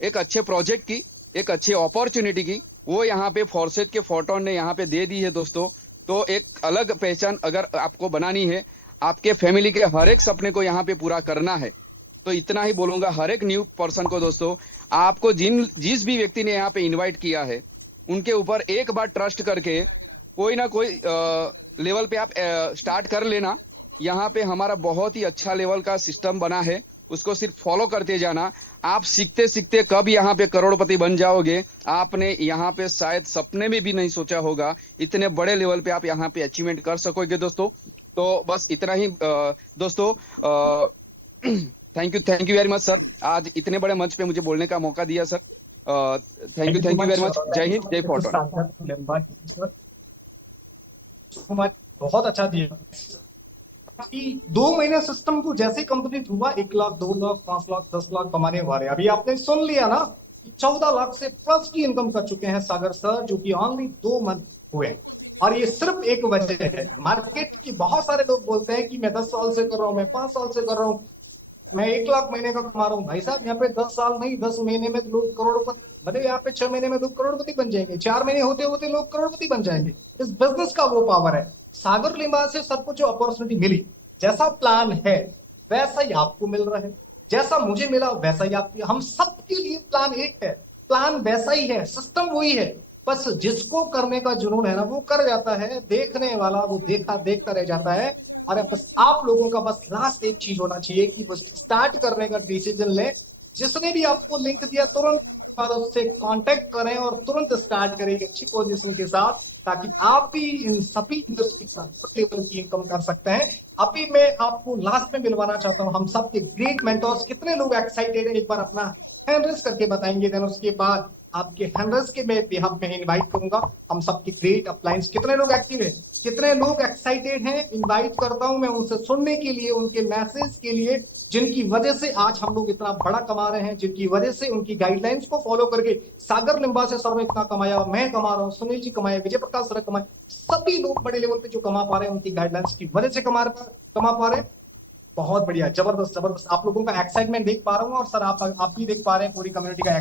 एक अच्छे प्रोजेक्ट की, एक अच्छी अपॉर्चुनिटी की, वो यहाँ पे फॉर्सेज के फोटोन ने यहाँ पे दे दी है दोस्तों। तो एक अलग पहचान अगर आपको बनानी है, आपके फैमिली के हर एक सपने को यहाँ पे पूरा करना है, तो इतना ही बोलूंगा हर एक न्यू पर्सन को दोस्तों, आपको जिस भी व्यक्ति ने यहाँ पे इनवाइट किया है उनके ऊपर एक बार ट्रस्ट करके कोई ना कोई लेवल पे आप स्टार्ट कर लेना। यहाँ पे हमारा बहुत ही अच्छा लेवल का सिस्टम बना है, उसको सिर्फ फॉलो करते जाना। आप सीखते सीखते कब यहाँ पे करोड़पति बन जाओगे, आपने यहाँ पे शायद सपने में भी नहीं सोचा होगा, इतने बड़े लेवल पे आप यहाँ पे अचीवमेंट कर सकोगे दोस्तों। तो बस इतना ही दोस्तों। Thank you very much sir, आज इतने बड़े मंच पे मुझे बोलने का मौका दिया sir. Thank you very much. जय हिंद, जय फोर्टून। बहुत अच्छा दिया कि 2 महीने सिस्टम को जैसे कंप्लीट हुआ 1 लाख 2 लाख 5 लाख 10 लाख कमाने वाले, अभी आपने सुन लिया ना कि 14 लाख से प्लस की इनकम कर चुके हैं सागर सर, जो कि ओनली 2 मंथ हुए। और ये सिर्फ एक वजह है। मार्केट की बहुत सारे लोग बोलते हैं कि मैं 10 साल से कर रहा हूं, मैं 5 साल से कर रहा हूं, मैं 1 लाख महीने का कमा रहा हूं। भाई साहब, यहाँ पे 10 साल नहीं, 10 महीने में लोग करोड़पति, मतलब यहाँ पे 6 महीने में लोग करोड़पति बन जाएंगे, 4 महीने होते होते लोग करोड़पति बन जाएंगे। इस बिजनेस का वो पावर है। सागर लिम्बा से सबको जो अपॉर्चुनिटी मिली, जैसा प्लान है वैसा ही आपको मिल रहा है, जैसा मुझे मिला वैसा ही आपको। हम सबके लिए प्लान एक है, प्लान वैसा ही है, सिस्टम वही है। बस जिसको करने का जुनून है ना वो कर जाता है, देखने वाला वो देखता रह जाता है। और बस आप लोगों का बस लास्ट एक चीज होना चाहिए कि बस स्टार्ट करने का डिसीजन लें। जिसने भी आपको लिंक दिया तुरंत बाद उससे कांटेक्ट करें और तुरंत स्टार्ट करें एक अच्छी पोजीशन के साथ, ताकि आप भी इन सभी इंडस्ट्री के साथ लेवल की इनकम कर सकते हैं। अभी मैं आपको लास्ट में मिलवाना चाहता हूं हम सबके ग्रेट मेंटर्स। कितने लोग एक्साइटेड है, एक बार अपना हैंड रेज करके बताएंगे। देन उसके बाद आपके हैंडल्स के मैं बिहाफ में इनवाइट करूंगा हम सबके ग्रेट अपलाइंस। कितने लोग एक्टिव है, कितने लोग एक्साइटेड हैं, इनवाइट करता हूं मैं उनसे सुनने के लिए, उनके मैसेज के लिए, जिनकी वजह से आज हम लोग इतना बड़ा कमा रहे हैं, जिनकी वजह से उनकी गाइडलाइंस को फॉलो करके सागर लिम्बा से सर ने इतना कमाया, मैं कमा रहा हूं, सुनील जी कमाए, विजय प्रकाश सर कमाए, सभी लोग बड़े लेवल पे जो कमा पा रहे हैं उनकी गाइडलाइंस की वजह से कमा पा रहे हैं। बहुत बढ़िया, जबरदस्त जबरदस्त। आप लोगों का एक्साइटमेंट देख पा रहा हूँ और सर आप भी देख पा रहे हैं पूरी कम्युनिटी का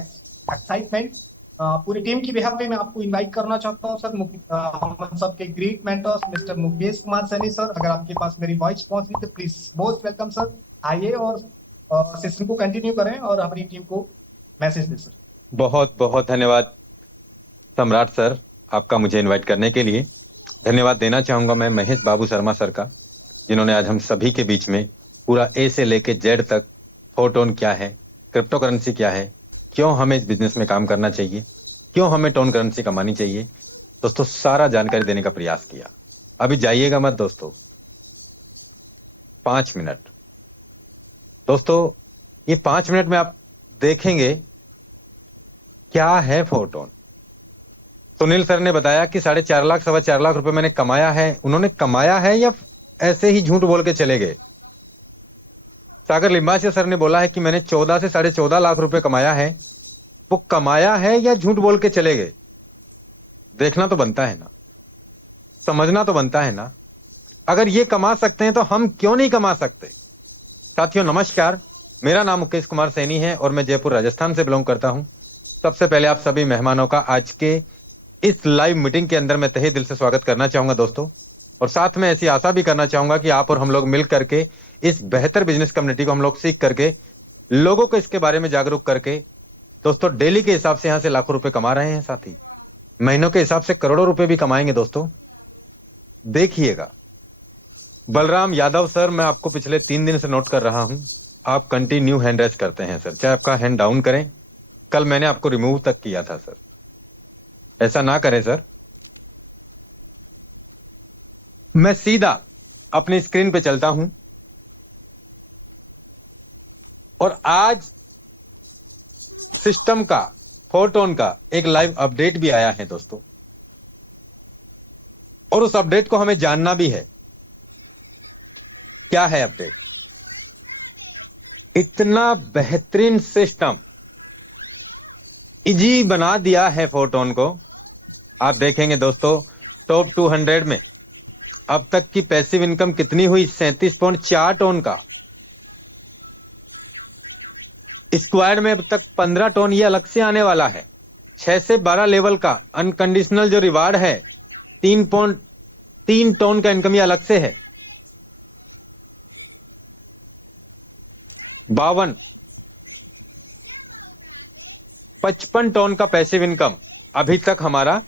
एक्साइटमेंट। पूरी टीम की बिहाफ पे मैं आपको इनवाइट करना चाहता हूँ सर, हम सबके great mentors mister Mukesh Kumar Saini sir. अगर आपके पास मेरी वॉइस पहुंच रही तो प्लीज मोस्ट वेलकम सर, आइए और सेशन को कंटिन्यू करें और अपनी टीम को मैसेज दें सर। बहुत बहुत धन्यवाद सम्राट सर, आपका मुझे इनवाइट करने के लिए। धन्यवाद देना चाहूंगा मैं महेश बाबू शर्मा सर का, जिन्होंने आज हम सभी के बीच में पूरा ए से लेके जेड तक फोटोन क्या है, क्रिप्टो करेंसी क्या है, क्यों हमें इस बिजनेस में काम करना चाहिए, क्यों हमें टोन करेंसी कमानी चाहिए, दोस्तों सारा जानकारी देने का प्रयास किया। अभी जाइएगा मत दोस्तों, 5 मिनट दोस्तों, ये 5 मिनट में आप देखेंगे क्या है फोटोन। सुनील सर ने बताया कि 4.5 लाख 4.25 लाख रुपए मैंने कमाया है। उन्होंने कमाया है या ऐसे ही झूठ बोल के चले गए? सागर लिम्बासिया सर ने बोला है कि मैंने 14 से 14.5 लाख रुपए कमाया है। वो कमाया है या झूठ बोल के चले गए? देखना तो बनता है ना, समझना तो बनता है ना। अगर ये कमा सकते हैं तो हम क्यों नहीं कमा सकते? साथियों नमस्कार, मेरा नाम मुकेश कुमार सैनी है और मैं जयपुर राजस्थान से बिलोंग करता हूं। सबसे पहले आप सभी मेहमानों का आज के इस लाइव मीटिंग के अंदर मैं तहे दिल से स्वागत करना चाहूंगा दोस्तों, और साथ में ऐसी आशा भी करना चाहूंगा कि आप और हम लोग मिल करके इस बेहतर बिजनेस कम्युनिटी को हम लोग सीख करके लोगों को इसके बारे में जागरूक करके दोस्तों डेली के हिसाब से यहां से लाखों रुपए कमा रहे हैं, साथी महीनों के हिसाब से करोड़ों रुपए भी कमाएंगे दोस्तों। देखिएगा बलराम यादव सर, मैं आपको पिछले 3 दिन से नोट कर रहा हूं, आप कंटिन्यू हैंड रेज करते हैं सर, चाहे आपका हैंड डाउन करें। कल मैंने आपको रिमूव तक किया था सर, ऐसा ना करें सर। मैं सीधा अपनी स्क्रीन पे चलता हूं और आज सिस्टम का, फोटोन का एक लाइव अपडेट भी आया है दोस्तों, और उस अपडेट को हमें जानना भी है। क्या है अपडेट? इतना बेहतरीन सिस्टम इजी बना दिया है फोटोन को। आप देखेंगे दोस्तों टॉप 200 में अब तक की पैसिव इनकम कितनी हुई? 37.4 टोन का। स्क्वायर्ड में अब तक 15 टोन ये अलग से आने वाला है। 6 से 12 लेवल का अनकंडीशनल जो रिवार्ड है 3.3 टोन का इनकम ये अलग से है। 55 टोन का पैसिव इनकम अभी तक हमारा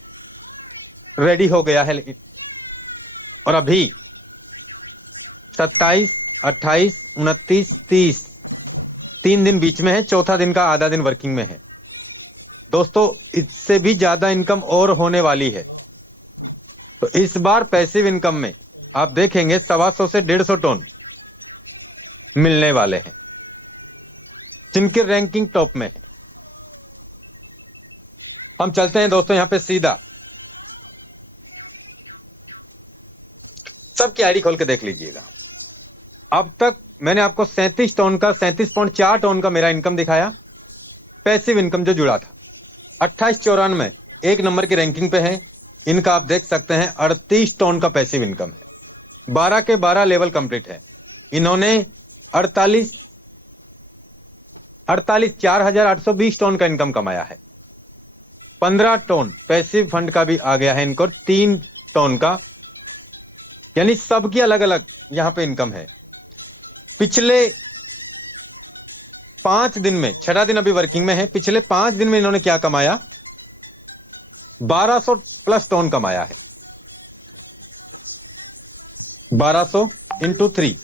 रेडी हो गया है, लेकिन और अभी 27, 28, 29, 30 3 दिन बीच में है, चौथा दिन का आधा दिन वर्किंग में है दोस्तों। इससे भी ज्यादा इनकम और होने वाली है। तो इस बार पैसिव इनकम में आप देखेंगे 125 से 150 टोन मिलने वाले हैं। जिनकी रैंकिंग टॉप में है। हम चलते हैं दोस्तों यहां पे सीधा, सबकी आईडी खोल के देख लीजिएगा। अब तक मैंने आपको 37 टोन का 37.4 टोन का मेरा इनकम दिखाया, पैसिव इनकम जो जुड़ा था। 2894 एक नंबर की रैंकिंग पे है। इनका आप देख सकते हैं 38 टोन का पैसिव इनकम है। 12 के 12 लेवल कंप्लीट है। इन्होंने 4,820 टोन का इनकम कमाया है। 15 टोन पैसिव फंड का भी आ गया है इनको, 3 टोन का, यानी सबकी अलग अलग यहां पे इनकम है। पिछले 5 दिन में, 6 दिन अभी वर्किंग में है, पिछले 5 दिन में इन्होंने क्या कमाया, 1200 प्लस टोन कमाया है। 1200 इंटू 3,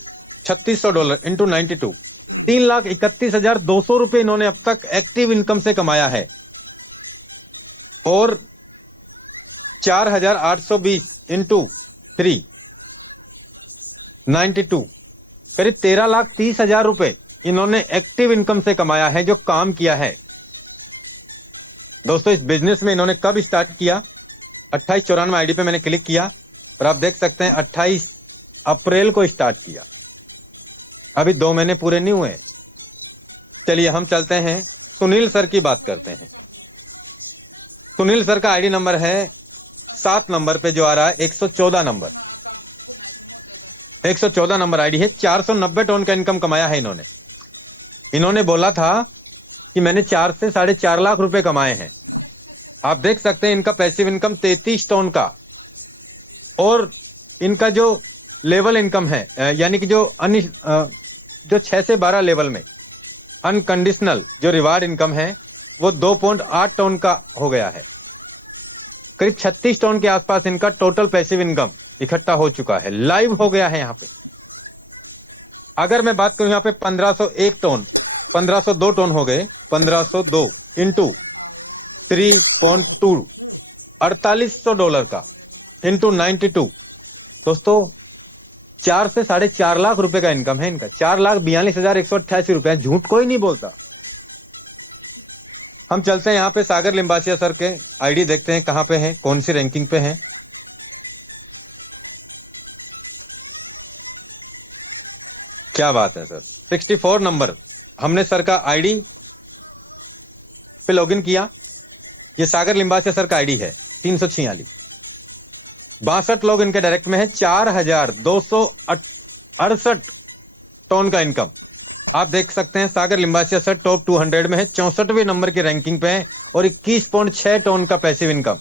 $3600 इंटू 92, 3,31,200 रुपए इन्होंने अब तक एक्टिव इनकम से कमाया है। और 4,820 इंटू 3, 92, करीब 13,30,000 रुपए इन्होंने एक्टिव इनकम से कमाया है, जो काम किया है। दोस्तों इस बिजनेस में इन्होंने कब स्टार्ट किया, 2894 आईडी पे मैंने क्लिक किया और आप देख सकते हैं 28 अप्रैल को स्टार्ट किया। अभी 2 महीने पूरे नहीं हुए। चलिए हम चलते हैं, सुनील सर की बात करते हैं। सुनील सर का आईडी नंबर है 7 नंबर पे जो आ रहा है, 114 नंबर, 114 नंबर आईडी है। 490 टोन का इनकम कमाया है इन्होंने। इन्होंने बोला था कि मैंने 4 से 4.5 लाख रुपए कमाए हैं। आप देख सकते हैं इनका पैसिव इनकम 33 टोन का, और इनका जो लेवल इनकम है, यानी कि जो 6 से 12 लेवल में अनकंडीशनल जो रिवार्ड इनकम है, वो 2.8 टोन का हो गया है। करीब 36 टोन के आसपास इनका टोटल पैसिव इनकम इकट्ठा हो चुका है, लाइव हो गया है यहां पे। अगर मैं बात करूं यहां पे 1501 टोन, 1502 टोन हो गए, 1502 इंटू 3.2, $4800 का इंटू 92। दोस्तों 4 से 4.5 लाख रुपए का इनकम है इनका, 4,42,188 रुपए। झूठ कोई नहीं बोलता। हम चलते हैं यहां पे सागर लिम्बासिया सर के आईडी देखते हैं कहां पे हैं, कौन सी रैंकिंग पे हैं। क्या बात है सर, 64 नंबर। हमने सर का आईडी पे लॉगिन किया। ये सागर लिम्बासिया सर का आईडी है 346। 62 लोग इनके डायरेक्ट में है। 4,268 टोन का इनकम। आप देख सकते हैं सागर लिम्बासिया सर टॉप 200 में है, 64वें नंबर की रैंकिंग पे है, और 21.6 टोन का पैसिव इनकम।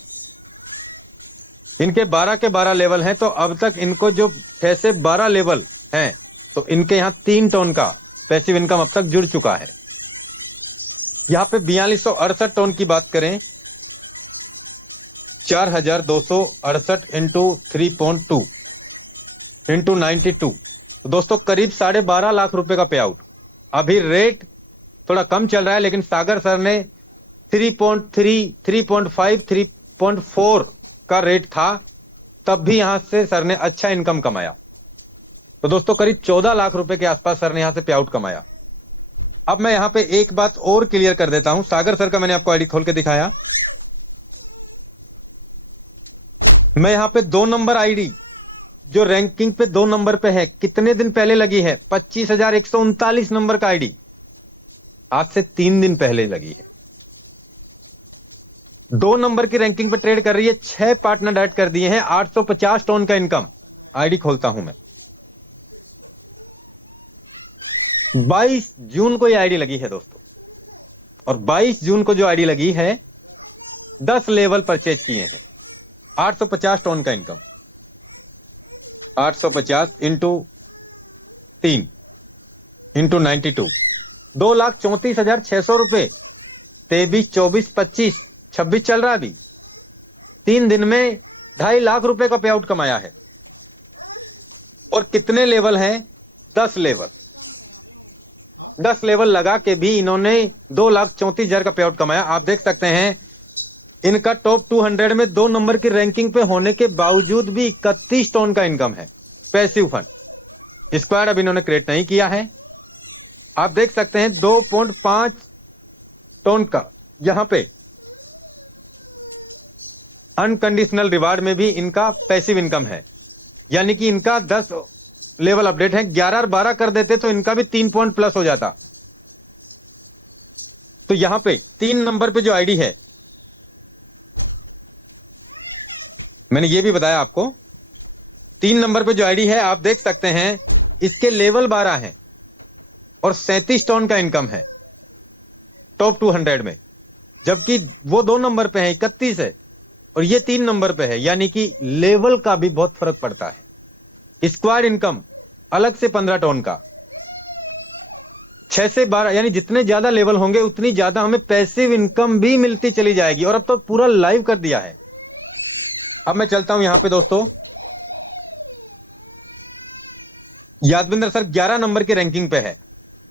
इनके 12 के 12 लेवल हैं, तो अब तक इनको जो 6 से 12 लेवल हैं, तो इनके यहाँ 3 टोन का पैसिव इनकम अब तक जुड़ चुका है। यहां पे 4268 टोन की बात करें, 4,268 इंटू 3.2 इंटू 92, तो दोस्तों करीब 12.5 लाख रुपए का पे आउट। अभी रेट थोड़ा कम चल रहा है, लेकिन सागर सर ने 3.3, 3.5, 3.4 का रेट था, तब भी यहां से सर ने अच्छा इनकम कमाया। तो दोस्तों करीब 14 लाख रुपए के आसपास सर ने यहां से पे आउट कमाया। अब मैं यहां पे एक बात और क्लियर कर देता हूं। सागर सर का मैंने आपको आईडी खोल के दिखाया। मैं यहां पे 2 नंबर आईडी जो रैंकिंग पे 2 नंबर पे है, कितने दिन पहले लगी है, 25,139 नंबर का आईडी आज से 3 दिन पहले लगी है। 2 नंबर की रैंकिंग पे ट्रेड कर रही है। 6 पार्टनर ऐड कर दिए हैं, 850 टोन का इनकम। आईडी खोलता हूं मैं। 22 जून को ये आईडी लगी है दोस्तों, और 22 जून को जो आईडी लगी है, 10 लेवल परचेज किए हैं, 850 टोन का इनकम। 850 इंटू 3 इंटू 92, 2,34,600 रुपए। 23, 24, 25, 26 चल रहा है अभी। 3 दिन में 2.5 लाख रुपए का पे आउट कमाया है। और कितने लेवल हैं, 10 लेवल। 10 लेवल लगा के भी इन्होंने 2,34,000 का पे आउट कमाया। आप देख सकते हैं इनका टॉप 200 में 2 नंबर की रैंकिंग पे होने के बावजूद भी 31 टोन का इनकम है पैसिव फंड। स्क्वाड अब इन्होंने क्रिएट नहीं किया है, आप देख सकते हैं 2.5 टन का यहां पे अनकंडीशनल रिवार्ड में भी इनका पैसिव इनकम है, यानी कि इनका 10 लेवल अपडेट है। 11 और 12 कर देते तो इनका भी 3 पॉइंट प्लस हो जाता। तो यहां पे 3 नंबर पे जो आईडी है, मैंने ये भी बताया आपको, 3 नंबर पे जो आईडी है आप देख सकते हैं, इसके लेवल 12 है और 37 टन का इनकम है टॉप 200 में, जबकि वो 2 नंबर पे है 31 है और ये 3 नंबर पे है, यानी कि लेवल का भी बहुत फर्क पड़ता है। स्क्वाड इनकम अलग से 15 टन का, 6 से 12, यानी जितने ज्यादा लेवल होंगे उतनी ज्यादा हमें पैसिव इनकम भी मिलती चली जाएगी। और अब तो पूरा लाइव कर दिया है। अब मैं चलता हूं यहां पे दोस्तों, यादविंदर सर 11 नंबर के रैंकिंग पे है,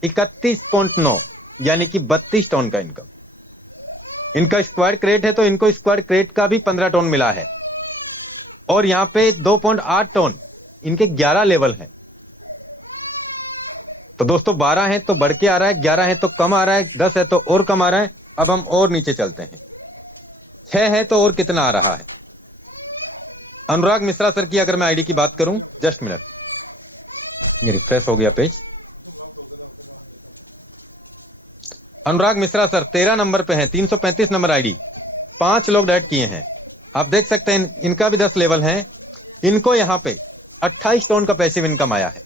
31.9 यानी कि 32 टन का इनकम। इनका स्क्वाड क्रेट है तो इनको स्क्वाड क्रेट का भी 15 टन मिला है। और यहां पे 2.8 टन, इनके 11 लेवल हैं। तो दोस्तों 12 है तो बढ़ के आ रहा है, 11 है तो कम आ रहा है, 10 है तो और कम आ रहा है। अब हम और नीचे चलते हैं, 6 है तो और कितना आ रहा है। अनुराग मिश्रा सर की अगर मैं आईडी की बात करूं, जस्ट मिनट, ये रिफ्रेश हो गया पेज। अनुराग मिश्रा सर 13 नंबर पे हैं, 335 नंबर आईडी, 5 लोग ऐड किए हैं। आप देख सकते हैं इनका भी 10 लेवल है। इनको यहां पे 28 टन का पैसिव इनकम आया है।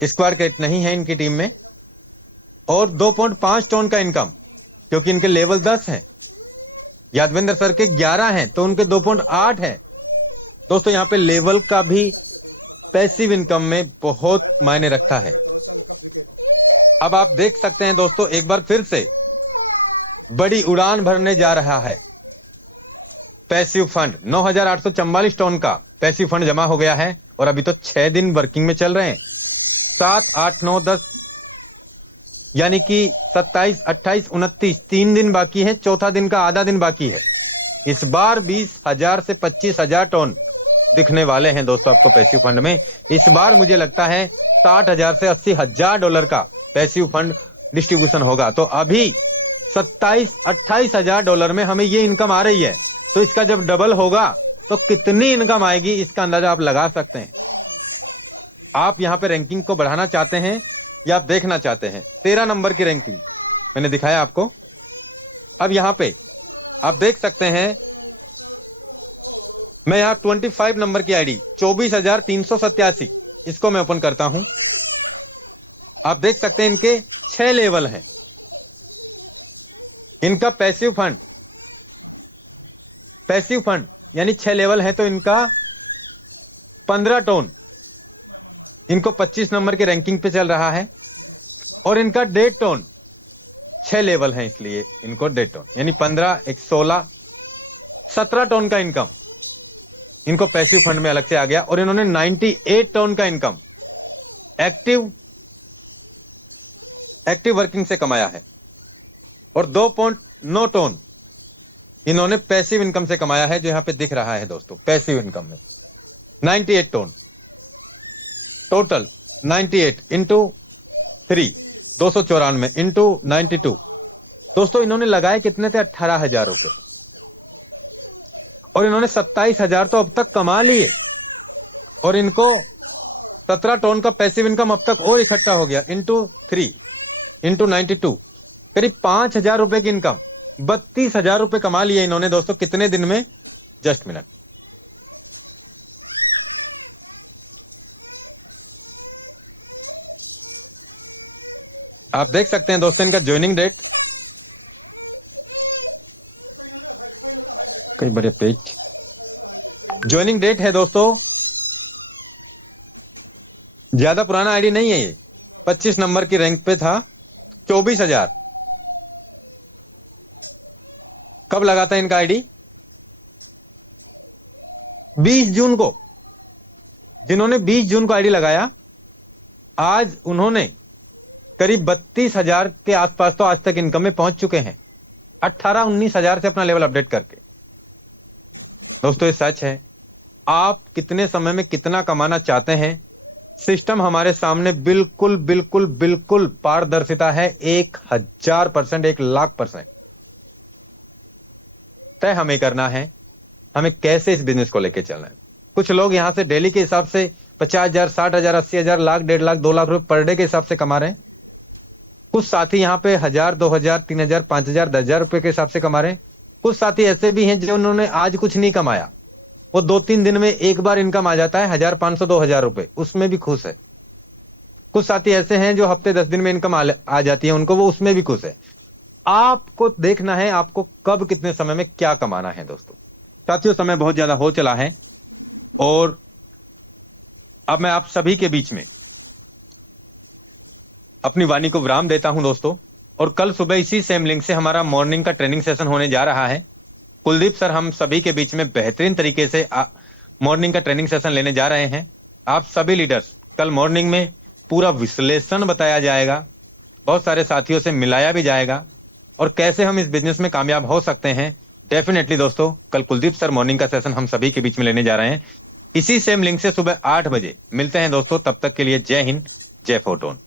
स्क्वाड क्रेट नहीं है इनकी टीम में। और 2.5 टन का इनकम, क्योंकि इनके लेवल 10 हैं। यादविंदर सर के 11 हैं तो उनके 2.8 है। दोस्तों यहां पे लेवल का भी पैसिव इनकम में बहुत मायने रखता है। अब आप देख सकते हैं दोस्तों, एक बार फिर से बड़ी उड़ान भरने जा रहा है पैसिव फंड। 9,844 टन का पैसिव फंड जमा हो गया है और अभी तो 6 दिन वर्किंग में चल रहे हैं। 7, 8, 9, 10 यानी कि 27, 28, 29 3 दिन बाकी है, चौथा दिन का आधा दिन बाकी है। इस बार 20,000 से 25,000 टन दिखने वाले हैं दोस्तों आपको पैसिव फंड में। इस बार मुझे लगता है 60,000 से 80,000 डॉलर का पैसिव फंड डिस्ट्रीब्यूशन होगा। तो अभी 27-28,000 डॉलर में हमें ये इनकम आ रही है, तो इसका जब डबल होगा तो कितनी इनकम आएगी इसका अंदाजा आप लगा सकते हैं। आप यहां पे रैंकिंग को बढ़ाना चाहते हैं या आप देखना चाहते हैं, 13 नंबर की रैंकिंग मैंने दिखाया आपको। अब यहां पे आप देख सकते हैं, मैं यहां 25 नंबर की आईडी 24,387, इसको मैं ओपन करता हूं। आप देख सकते हैं इनके 6 लेवल हैं। इनका पैसिव फंड यानी 6 लेवल है तो इनका 15 टन, इनको 25 नंबर के रैंकिंग पे चल रहा है। और इनका 1.5 टन, 6 लेवल है इसलिए इनको 1.5 टन, यानी 15, 1, 16, 17 टन का इनकम इनको पैसिव फंड में अलग से आ गया। और इन्होंने 98 टन का इनकम एक्टिव वर्किंग से कमाया है। और 2.9 टन इन्होंने पैसिव इनकम से कमाया है, जो यहां पे दिख रहा है दोस्तों पैसिव इनकम में 98 टन टोटल। 98 into 3, 294 into 92। दोस्तों इन्होंने लगाए कितने थे? 18,000 रुपए। और इन्होंने 27,000 तो अब तक कमा लिए और इनको 17 टन का पैसिव इनकम अब तक और इकट्ठा हो गया। इंटू 3 इंटू 92, करीब 5,000 रुपए की इनकम, 32,000 रुपए कमा लिए इन्होंने दोस्तों कितने दिन में? जस्ट मिनट, आप देख सकते हैं दोस्तों इनका ज्वाइनिंग डेट, कई बड़े पेज, ज्वाइनिंग डेट है दोस्तों, ज्यादा पुराना आईडी नहीं है ये, 25 नंबर की रैंक पे था, 24,000। कब लगा था इनका आईडी? 20 जून को। जिन्होंने 20 जून को आईडी लगाया, आज उन्होंने करीब 32,000 के आसपास तो आज तक इनकम में पहुंच चुके हैं, 18-19,000 से अपना लेवल अपडेट करके। दोस्तों ये सच है। आप कितने समय में कितना कमाना चाहते हैं, सिस्टम हमारे सामने बिल्कुल बिल्कुल बिल्कुल पारदर्शिता है, 1000%, 1,00,000%। तय हमें करना है, हमें कैसे इस बिजनेस को लेके चलना है। कुछ लोग यहां से डेली के हिसाब से 50,000, 60,000, 80,000, लाख, 1.5 लाख, 2 लाख रुपए पर डे के हिसाब से कमा रहे हैं। कुछ साथी यहाँ पे 1,000, 2,000, 3,000, 5,000, 10,000 रुपए के हिसाब से कमा रहे हैं। कुछ साथी ऐसे भी हैं जो उन्होंने आज कुछ नहीं कमाया, वो 2-3 दिन में एक बार इनकम आ जाता है 1,500, 2,000 रुपए, उसमें भी खुश है। कुछ साथी ऐसे हैं जो हफ्ते 10 दिन में इनकम आ जाती है उनको, वो उसमें भी खुश है। आपको देखना है आपको कब कितने समय में क्या कमाना है दोस्तों। साथियों, समय बहुत ज्यादा हो चला है और अब मैं आप सभी के बीच में अपनी वाणी को विराम देता हूं दोस्तों। और कल सुबह इसी सेम लिंक से हमारा मॉर्निंग का ट्रेनिंग सेशन होने जा रहा है। कुलदीप सर हम सभी के बीच में बेहतरीन तरीके से मॉर्निंग का ट्रेनिंग सेशन लेने जा रहे हैं। आप सभी लीडर्स कल मॉर्निंग में पूरा विश्लेषण बताया जाएगा, बहुत सारे साथियों से मिलाया भी जाएगा और कैसे हम इस बिजनेस में कामयाब हो सकते हैं। डेफिनेटली दोस्तों, कल कुलदीप सर मॉर्निंग का सेशन हम सभी के बीच में लेने जा रहे हैं। इसी सेम लिंक से सुबह 8 बजे मिलते हैं दोस्तों। तब तक के लिए जय हिंद, जय फोर्टून।